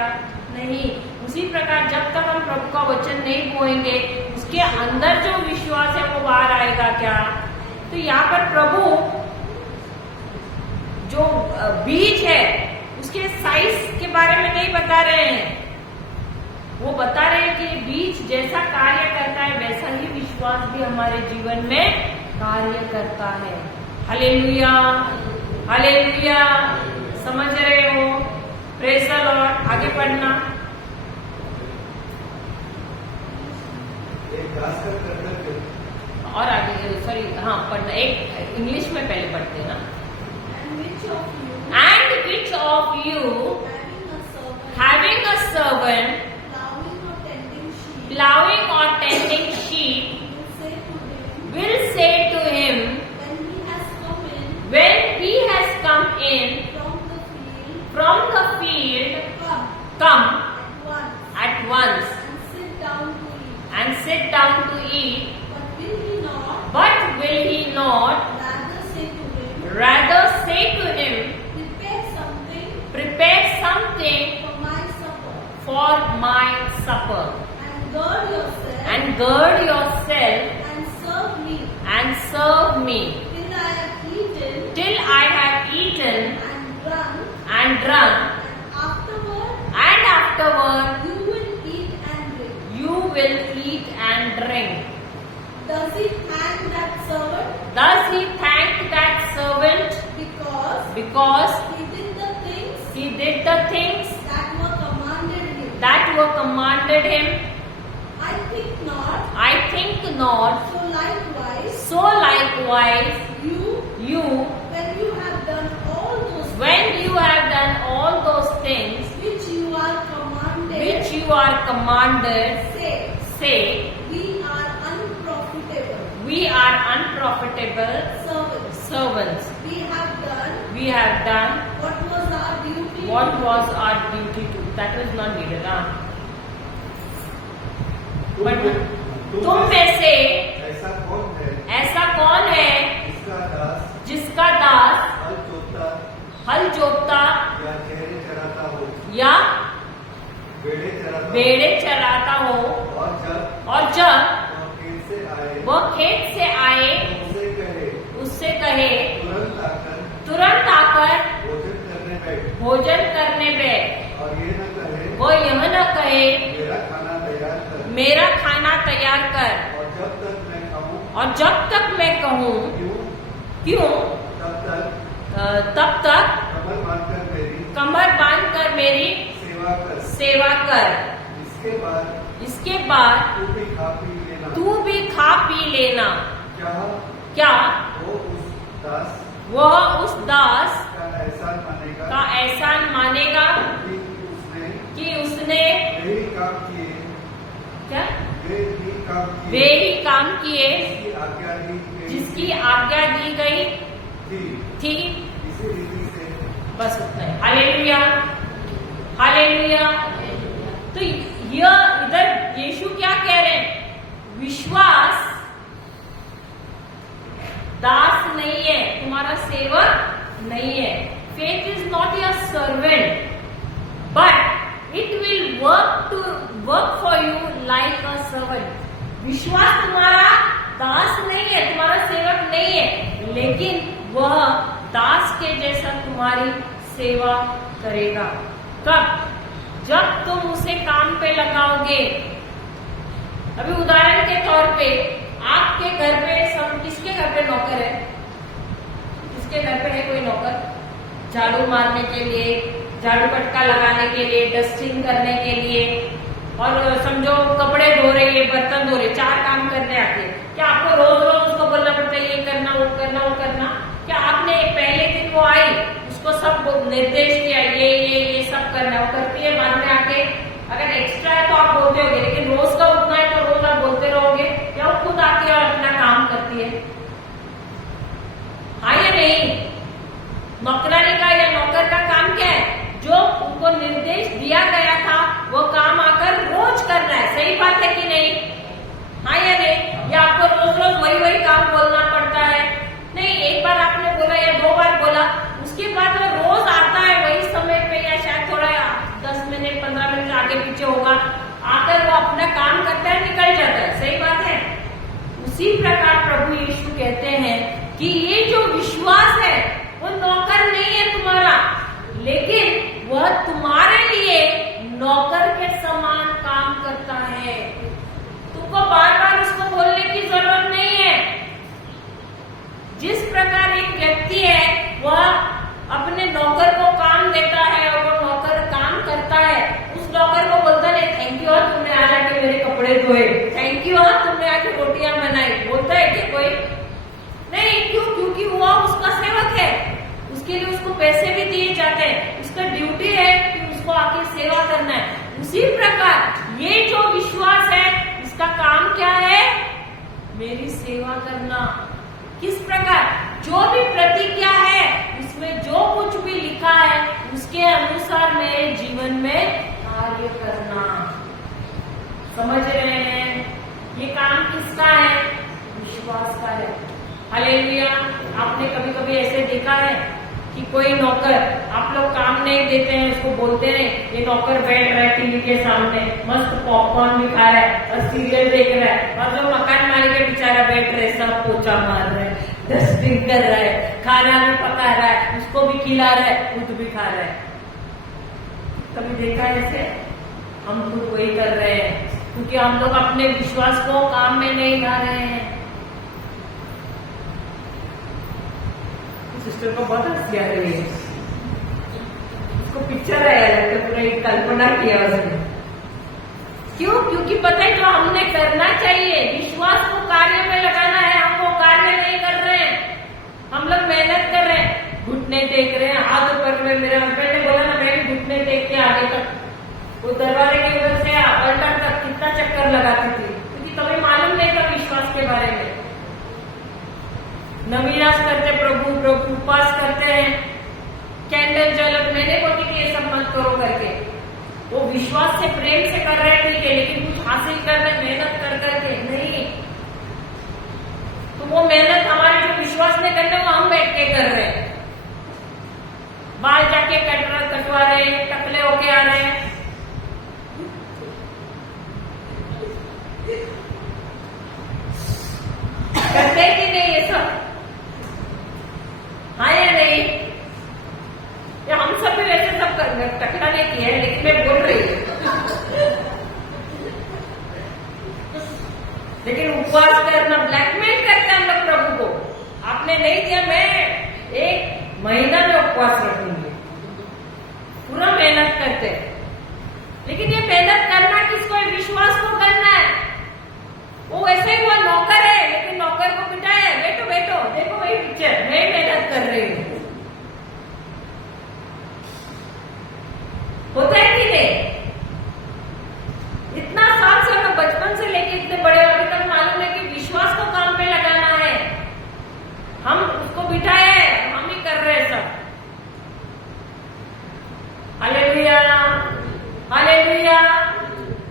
नहीं। उसी प्रकार जब तक हम प्रभु का वचन नहीं बोएंगे, उसके अंदर जो विश्वास है वो बाहर आएगा क्या? तो यहाँ पर प्रभु जो बीज है उसके साइज के बारे में नहीं बता रहे हैं। वो बता रहे हैं कि बीज जैसा कार्य करता है वैसा ही विश्वास भी हमारे जीवन में कार्य करता है। Hallelujah, hallelujah. समझ रहे हो? Praise the Lord. आगे पढ़ना। एक दास का कर्तव्य। और आगे सॉरी, हाँ पढ़ना। एक इंग्लिश में पहले पढ़ते हैं ना। And which of you, And which of you having a having servant, a servant plowing or tending sheep, plowing or tending sheep will say to will say to him, him when he has come when in he has come in from the field, from the field, come come at at once once and sit down to and sit down eat. to eat, But will but will he not he not rather say to him, rather say to him, prepare something prepare for my supper, and gird yourself and gird yourself and serve me and serve me till I have eaten till I have eaten and drunk, and afterward you will eat and drink. you will eat and drink. Does he thank that servant Thus he thanked that servant because because he did the things he did the things that were commanded him? that were commanded him? I think not. I think not. So likewise, You, when you have done all those when you have done all those things which you are commanded, which you are commanded, say, we are unprofitable we are unprofitable servants. servants. We have done what was our duty to. That was not needed. But तुम में से ऐसा कौन है जिसका दास हल जोतता या चेहरे चराता हो या बेड़े बेड़े चराता चराता हो, और और जब जब वह खेत से आए वो खेत से आए उससे उससे कहे कहे तुरंत आकर भोजन भोजन करने बैठ बैठ, और ये न कहे वो यह न कहे मेरा खाना तैयार कर मेरा खाना तैयार कर, और जब तक मैं कहूँ और जब तक मैं कहूँ क्यों क्यों तब तब तक तक कमर बांध कर मेरी कमर बांध कर मेरी सेवा कर। सेवा कर। इसके बाद तू भी खा पी लेना। क्या वो उस दास का एहसान मानेगा कि कि उसने यही काम किए क्या वे ही काम किए जिसकी आज्ञा दी गई थी। इसी रीति से बस उतना है। Hallelujah, hallelujah. तो यह इधर यीशु क्या कह रहे हैं? विश्वास दास नहीं है, तुम्हारा सेवक नहीं है। Faith is not your servant but it will work for you like a servant. विश्वास तुम्हारा दास नहीं है, तुम्हारा सेवक नहीं है, लेकिन वह दास के जैसा तुम्हारी सेवा करेगा। कब? जब तुम उसे काम पे लगाओगे। अभी उदाहरण के तौर पे आपके घर पे किसके घर पे नौकर है? किसके घर पे है कोई नौकर? झाड़ू मारने के लिए, झाड़ू पटका लगाने के लिए, डस्टिंग करने के लिए, और समझो कपड़े धो रहे, बर्तन धो रहे, 4 काम करने आते हैं। क्या आपको रोज रोज उसको बोलना पड़ता है ये करना वो करना वो करना? क्या आपने पहले दिन वो आई उसको सब निर्देश दिया ये सब करना, वो करती है, बाद में आके अगर एक्स्ट्रा है तो आप बोलते होगे, लेकिन रोज का उतना है तो रोज आप बोलते रहोगे, या वो खुद आके और अपना काम करती है? हाँ या नहीं? नौकरानी का या नौकर का काम क्या है? जो उनको निर्देश दिया गया था वो काम आकर रोज करना है। सही बात है कि नहीं? हाँ या नहीं? या आपको रोज रोज वही काम बोलना पड़ता है? नहीं, एक बार आपने बोला या 2 बार बोला, उसके बाद वो रोज आता है वही समय पे, या शायद थोड़ा 10 मिनट 15 मिनट आगे पीछे होगा, आकर वो अपना काम करता है, निकल जाता है। सही बात है? उसी प्रकार प्रभु यीशु कहते हैं कि ये जो विश्वास है वो नौकर नहीं है तुम्हारा, लेकिन वह तुम्हारे लिए नौकर के समान काम करता है। तुमको बार बार उसको बोलने की जरूरत नहीं है। जिस प्रकार एक व्यक्ति है वह अपने नौकर को काम देता है और वो नौकर काम करता है, उस नौकर को बोलता नहीं थैंक यू तुमने आज आके मेरे कपड़े धोए, थैंक यू तुमने आके रोटियां बनाई, बोलता है कि कोई नहीं? क्यों? क्योंकि वह उसका सेवक है, उसके लिए उसको पैसे भी दिए जाते हैं, उसका ड्यूटी है कि उसको आके सेवा करना है। उसी प्रकार ये जो विश्वास है इसका काम क्या है? मेरी सेवा करना। किस प्रकार? जो भी प्रतिज्ञा है उसमें जो कुछ भी लिखा है उसके अनुसार मेरे जीवन में कार्य करना। समझ रहे हैं? ये काम किसका है? विश्वास का है। हालेलुया। आपने कभी कभी ऐसे देखा है कि कोई नौकर आप लोग काम नहीं देते हैं, उसको बोलते हैं ये नौकर बैठ रहा है टीवी के सामने, मस्त पॉपकॉर्न भी खा रहा है और सीरियल देख रहा है, और जो मकान मालिक के बेचारा बैठ रहे सब पोछा मार रहे हैं, डस्टिंग कर रहा है, खाना भी पका रहा है, उसको भी खिला रहा है, खुद भी खा रहा है। कभी देखा है ऐसे? हम खुद वही कर रहे हैं क्योंकि हम लोग अपने विश्वास को काम में नहीं ला रहे हैं। सिस्टर को बहुत हंसी आ रही है, उसको पिक्चर आया लगता पूरा एक कल्पना किया उसने। क्यों? क्योंकि पता है जो हमने करना चाहिए, विश्वास को कार्य में लगाना है, हम वो कार्य नहीं कर रहे हैं। हम लोग मेहनत कर रहे हैं, घुटने टेक रहे हैं, हाथ ऊपर में। मेरे हस्बैंड ने बोला ना, मैं भी घुटने टेक के आगे तक वो दरबारे के उधर से अल्टर तक कितना चक्कर लगाती थी, क्योंकि कभी मालूम नहीं था विश्वास के बारे में। नवीनाश करते प्रभु प्रभु, उपवास करते हैं, कैंडल जल, मैंने बोलती कि ये सब मत करो करके। वो विश्वास से प्रेम से कर रहे हैं, ठीक है, लेकिन कुछ हासिल करने मेहनत कर करके नहीं। तो वो मेहनत हमारे जो विश्वास में करने वो हम बैठ के कर रहे हैं। बाल जाके कटवा रहे हैं, टकले होके आ रहे हैं। करते कि नहीं ये सब? हाँ या नहीं? या हम सब भी वैसे सब टकला नहीं किया है, लेकिन मैं बोल रही हूँ। लेकिन उपवास करना, ब्लैकमेल करते हैं हम लोग प्रभु को। आपने नहीं दिया, मैं 1 महीना में उपवास रखूंगी, पूरा मेहनत करते। लेकिन ये मेहनत करना किसको है? विश्वास को करना है। वो वैसे ही वो नौकर है, लेकिन नौकर को बिठाया, बैठो बैठो, देखो वही पिक्चर, मैं मेहनत कर रही हूँ। होता है कि नहीं? इतना साल से हमें बचपन से लेके इतने बड़े अभी तक मालूम है कि विश्वास को काम पे लगाना है। हम उसको बिठाए हैं, हम ही कर रहे हैं सब। Hallelujah, hallelujah,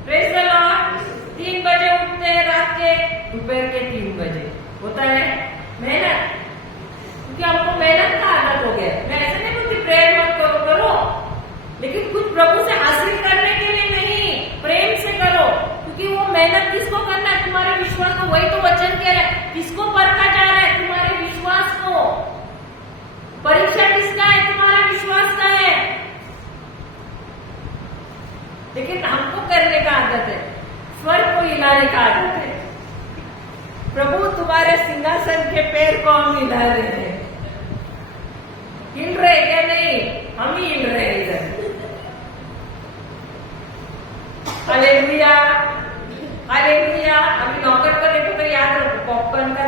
praise the Lord. 3 बजे उठते हैं रात के, दोपहर के 3 बजे होता है मेहनत, क्योंकि आपको मेहनत का आदत हो गया। मैं ऐसे नहीं बोलती प्रेयर मत करो, लेकिन कुछ प्रभु से हासिल करने के लिए नहीं, प्रेम से करो। क्योंकि वो मेहनत किसको करना है? तुम्हारे विश्वास को। वही तो वचन कह रहा है, किसको परखा जा रहा है? तुम्हारे विश्वास को। परीक्षा किसका है? तुम्हारा विश्वास का है। लेकिन हमको करने का आदत है, स्वर्ग को हिलाने का आदत है। प्रभु तुम्हारे सिंहासन के पैर को हम हिला रहे हैं। हिल रहे क्या? नहीं, हम ही हिल रहे हैं इधर। Hallelujah, hallelujah. अभी नौकर को देखो तो याद रखो, पॉपकॉर्न का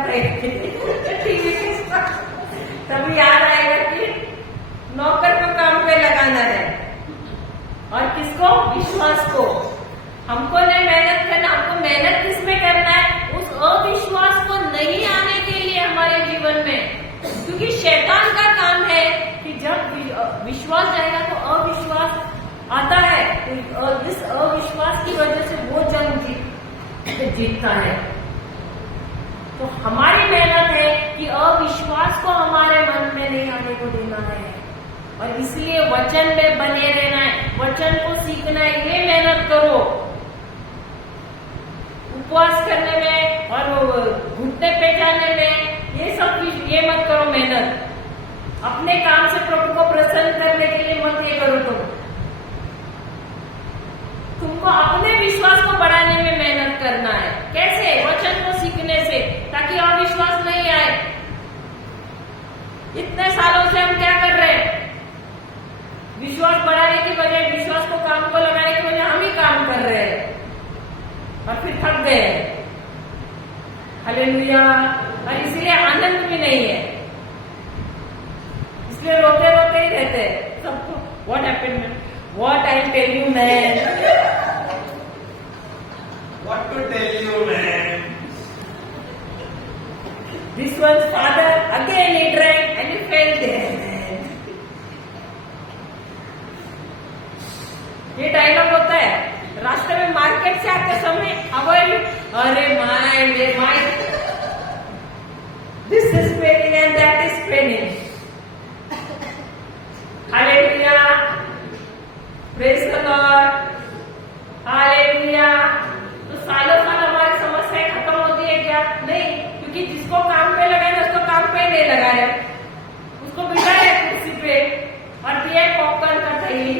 तभी याद आएगा कि नौकर को काम पे लगाना है। और किसको? विश्वास को। हमको नहीं मेहनत करना, हमको मेहनत किसमें करना है? उस अविश्वास को नहीं आने के लिए हमारे जीवन में। क्योंकि शैतान का काम है कि जब विश्वास जाएगा तो अविश्वास आता है, तो इस अविश्वास की वजह से वो जंग जीतता है। तो हमारी मेहनत है कि अविश्वास को हमारे मन में नहीं आने को देना है, और इसलिए वचन में बने रहना है, वचन को सीखना है। ये मेहनत करो, उपवास करने में और घुटने पे जाने में, ये सब ये मत करो मेहनत। अपने काम से प्रभु को प्रसन्न करने के लिए मत ये करो। तुमको अपने विश्वास को बढ़ाने में मेहनत करना है। कैसे? वचन को सीखने से, ताकि अविश्वास नहीं आए। इतने सालों से हम क्या कर रहे हैं? विश्वास बढ़ाने की बजाय, विश्वास को काम को लगाने की बजाय हम ही काम कर रहे हैं, और फिर थक गए। हालेलुया। और इसलिए आनंद भी नहीं है, इसलिए रोते रोते ही रहते हैं सबको। What happened? What I tell you man, What to tell you, man? This one's father again he drank and he fell there. ये डायलॉग होता है रास्ते में, मार्केट से आते समय। अरे my this is Penning and that is Penning. Hallelujah, praise the Lord, hallelujah. तो सालों साल हमारी समस्याएं खत्म होती है क्या? नहीं, क्योंकि जिसको काम पे लगाना उसको काम पे नहीं लगाया, उसको बिठाया कुर्सी पे और दिया पॉपकॉर्न का थैली।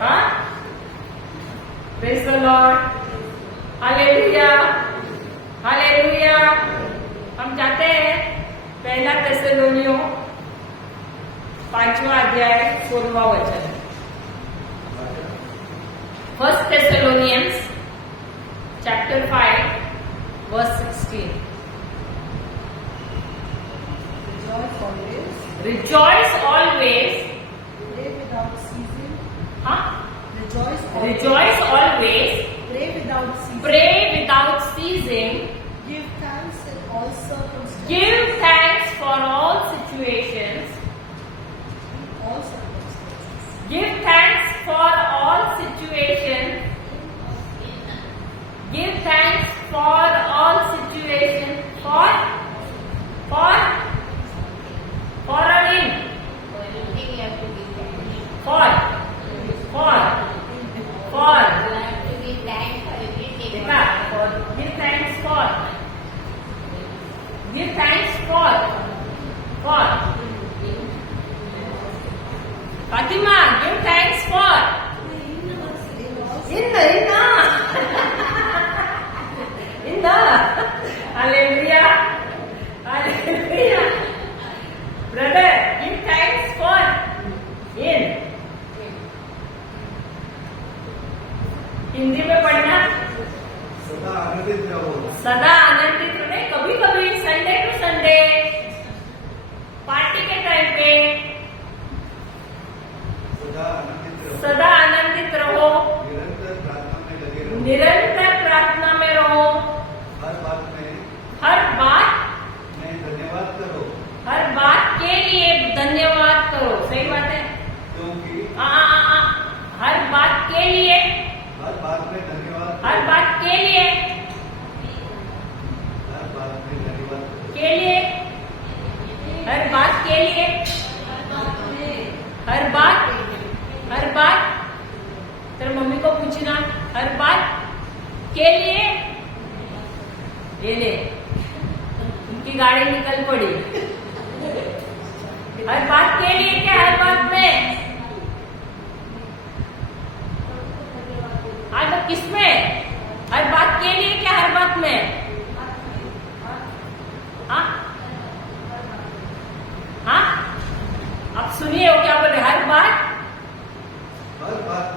हाँ, praise the Lord, hallelujah, hallelujah. हम जाते हैं पहला थिस्सलुनीयों 5वां अध्याय 16वां वचन। First Thessalonians chapter 5 verse 16. Rejoice always. Rejoice always. Pray without ceasing. Huh? Rejoice always. Rejoice always. Pray without ceasing. Pray without ceasing. Give thanks in all circumstances. Give thanks for all situations. In all circumstances. Give thanks for all situations. Give thanks for all situations. For or in. For. देखा? For. Give thanks for. Give thanks for. Fatima, give thanks for. In the. Hallelujah. Hallelujah. Brother, give thanks for. In. Hindi में पढ़ना। सदा आनंदित रहो। सदा आनंदित रहे। कभी कभी संडे टू संडे पार्टी के टाइम पे सदा आनंदित रहो। निरंतर प्रार्थना में लगे रहो। निरंतर प्रार्थना में रहो। हर बात में धन्यवाद करो। हर बात के लिए धन्यवाद करो। सही बात है, क्योंकि हर बात के लिए, हर बात में धन्यवाद, हर बात के लिए, हर बात में धन्यवाद के लिए, हर बात के लिए, हर बात। तेरे मम्मी को पूछना, हर बात के लिए। ये ले, उनकी गाड़ी निकल पड़ी। हर बात के लिए क्या? हर बात में। आज तो किसमें? हर बात के लिए क्या? हर बात में। हाँ, आप सुनिए वो क्या बोले? हर बात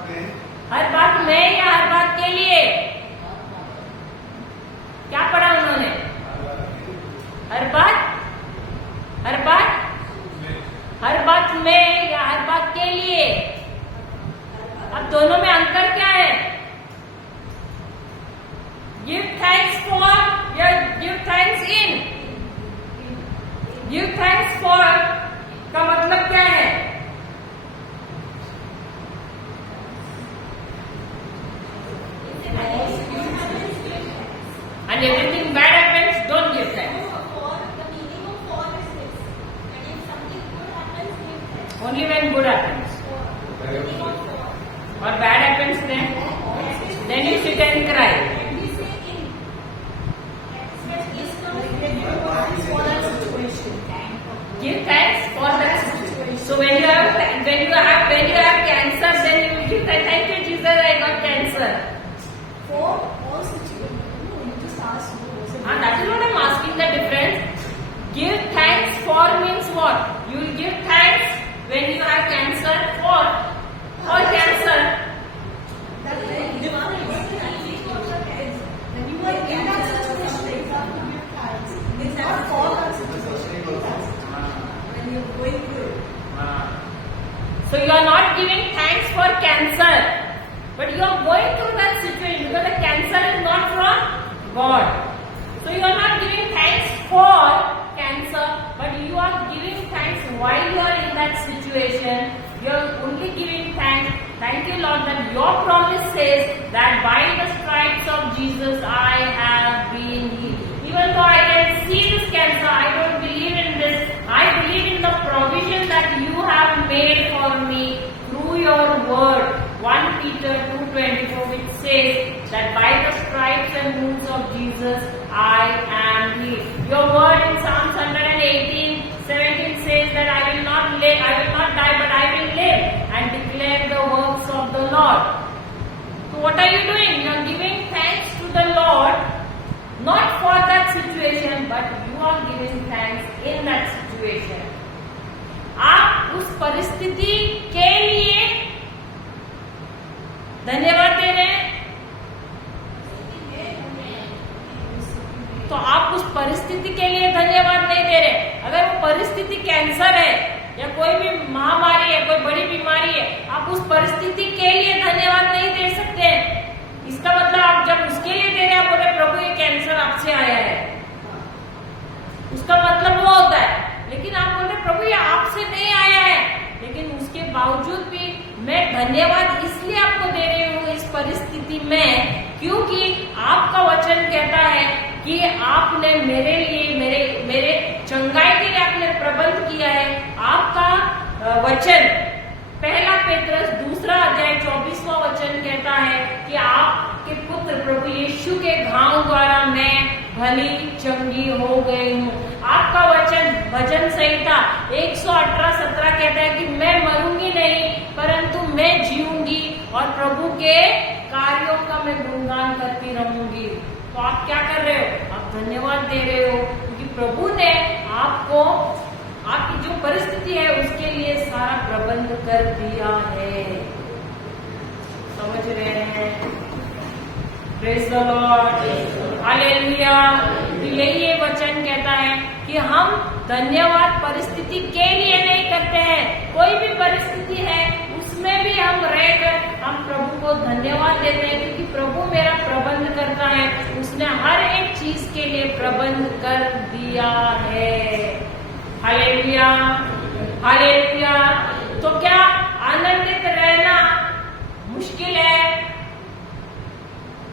में, हर बात में या हर बात के लिए? क्या पढ़ा उन्होंने? हर बात में या हर बात के लिए? अब दोनों में अंतर क्या है? गिव थैंक्स फॉर या give thanks in? Give thanks for का मतलब क्या है? And everything bad happens, don't give thanks. Only when good happens. Or bad happens then you sit and cry. Give thanks for that situation. So when you have cancer, then you will give thanks. Thank you, Jesus, I got cancer. For all situations. No, you just ask me. And that is what I am asking the difference. Give thanks for means what? You will give thanks when you have cancer for cancer. That is different. When you are in that situation, you have to give thanks. It's not for that situation. When you are going through it. So you are not giving thanks for cancer, but you are going through that situation because the cancer is not from God. So you are not giving thanks for cancer, but you are giving thanks while you are in that situation. You are only giving thanks. Thank you, Lord, that your promise says that by the stripes of Jesus I have been healed. Even though I can see this cancer, I don't believe in this. I believe in the provision that you have made for me through your word. 1 Peter 2:24, which says that by the stripes and wounds of Jesus, I am healed. Your word in Psalms 118:17 says that I will not die, but I will live and declare the works of the Lord. So what are you doing? You are giving thanks to the Lord, not for that situation, but you are giving thanks in that situation. आप उस परिस्थिति के लिए धन्यवाद दे रहे हैं, तो आप उस परिस्थिति के लिए धन्यवाद नहीं दे रहे। अगर वो परिस्थिति कैंसर है या कोई भी महामारी है, कोई बड़ी बीमारी है, आप उस परिस्थिति के लिए धन्यवाद नहीं दे सकते। इसका मतलब आप जब उसके लिए दे रहे हैं, आप बोले प्रभु ये कैंसर आपसे आया है, उसका मतलब वो होता है। लेकिन आप बोल रहे प्रभु ये आपसे नहीं आया है, लेकिन उसके बावजूद भी मैं धन्यवाद इसलिए आपको दे रही हूँ इस परिस्थिति में, क्योंकि आपका वचन कहता है कि आपने मेरे लिए मेरे चंगाई के लिए आपने प्रबंध किया है। आपका वचन 1 पेत्रस 2:24 वचन कहता है कि आपके पुत्र प्रभु यीशु के घाव द्वारा मैं भली चंगी हो गई हूँ। आपका वचन भजन संहिता 118:17 कहता है कि मैं मरूंगी नहीं, परंतु मैं जीऊंगी और प्रभु के कार्यों का मैं गुणगान करती रहूंगी। तो आप क्या कर रहे हो? आप धन्यवाद दे रहे हो, क्योंकि प्रभु ने आपको आपकी जो परिस्थिति है उसके लिए सारा प्रबंध कर दिया है। समझ रहे हैं? Praise the Lord, hallelujah. तो यही ये वचन कहता है कि हम धन्यवाद परिस्थिति के लिए नहीं करते हैं। कोई भी परिस्थिति है उसमें भी हम रहकर हम प्रभु को धन्यवाद देते हैं, क्योंकि प्रभु मेरा प्रबंध करता है, उसने हर एक चीज के लिए प्रबंध कर दिया है। Hallelujah, hallelujah. तो क्या आनंदित रहना मुश्किल है?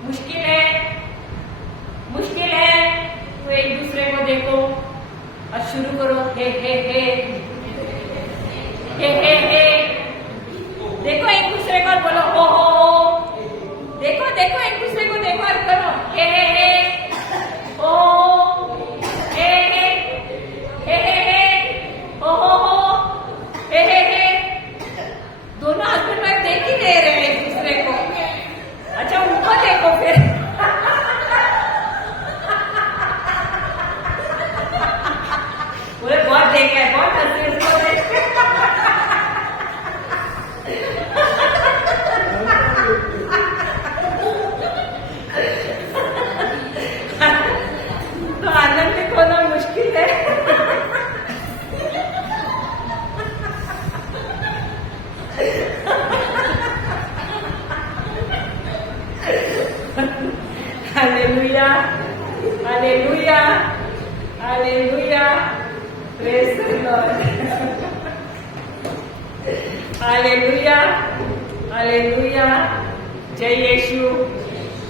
मुश्किल है, मुश्किल है। तो एक दूसरे को देखो और शुरू करो हे हे हे हे हे हे। देखो एक दूसरे को बोलो ओ हो। देखो देखो एक दूसरे को देखो और करो हे हे हे ओ हे हे हे हे हे ओ हो हे हे हे। दोनों हस्बैंड वाइफ देख ही दे रहे हैं एक दूसरे को। अच्छा उनको देखो फिर। बोले बहुत देखा है, बहुत हंसी उसको देख के। तो आनंदित होना मुश्किल है। Hallelujah, hallelujah, hallelujah. Praise the Lord, hallelujah, hallelujah. जय यीशु।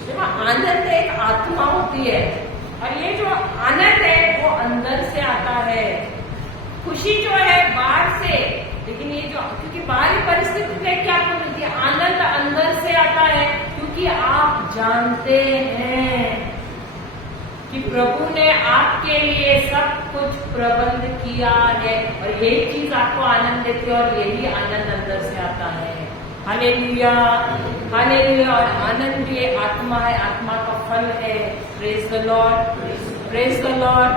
देखो आनंद एक आत्मा होती है, और ये जो आनंद है वो अंदर से आता है। खुशी जो है बाहर से, लेकिन ये जो क्योंकि बाहरी परिस्थिति में क्या आपको मिलती है? आनंद अंदर से आता है, क्योंकि आप जानते हैं कि प्रभु ने आपके लिए सब कुछ प्रबंध किया है, और यही चीज आपको आनंद देती है, और यही आनंद अंदर से आता है। Hallelujah, hallelujah. और आनंद ये आत्मा है, आत्मा का फल है। Praise the Lord, praise the Lord,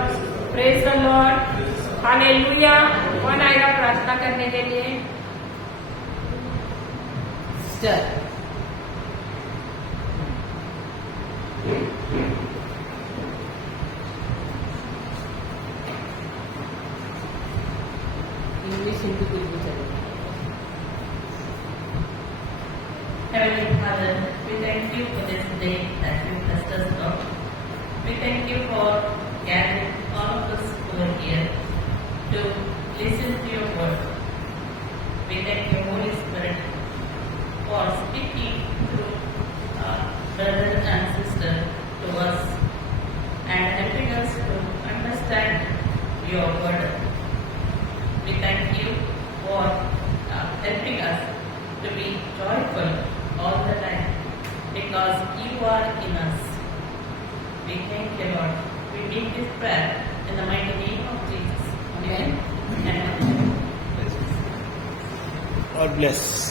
praise the Lord. Hallelujah. कौन आएगा प्रार्थना करने के लिए? सिस्टर। इंग्लिश हिंदी कुछ भी चलेगा। Heavenly Father, we thank you for this day that you blessed us, Lord. We thank you for gathering all of us over here to listen to your word. We thank you, Holy Spirit, for speaking through brothers and sisters to us and helping us to understand your word. We thank you, for helping us to be joyful all the time because you are in us. We thank you, Lord. We make this prayer in the mighty name of Jesus. Amen. Amen. God bless.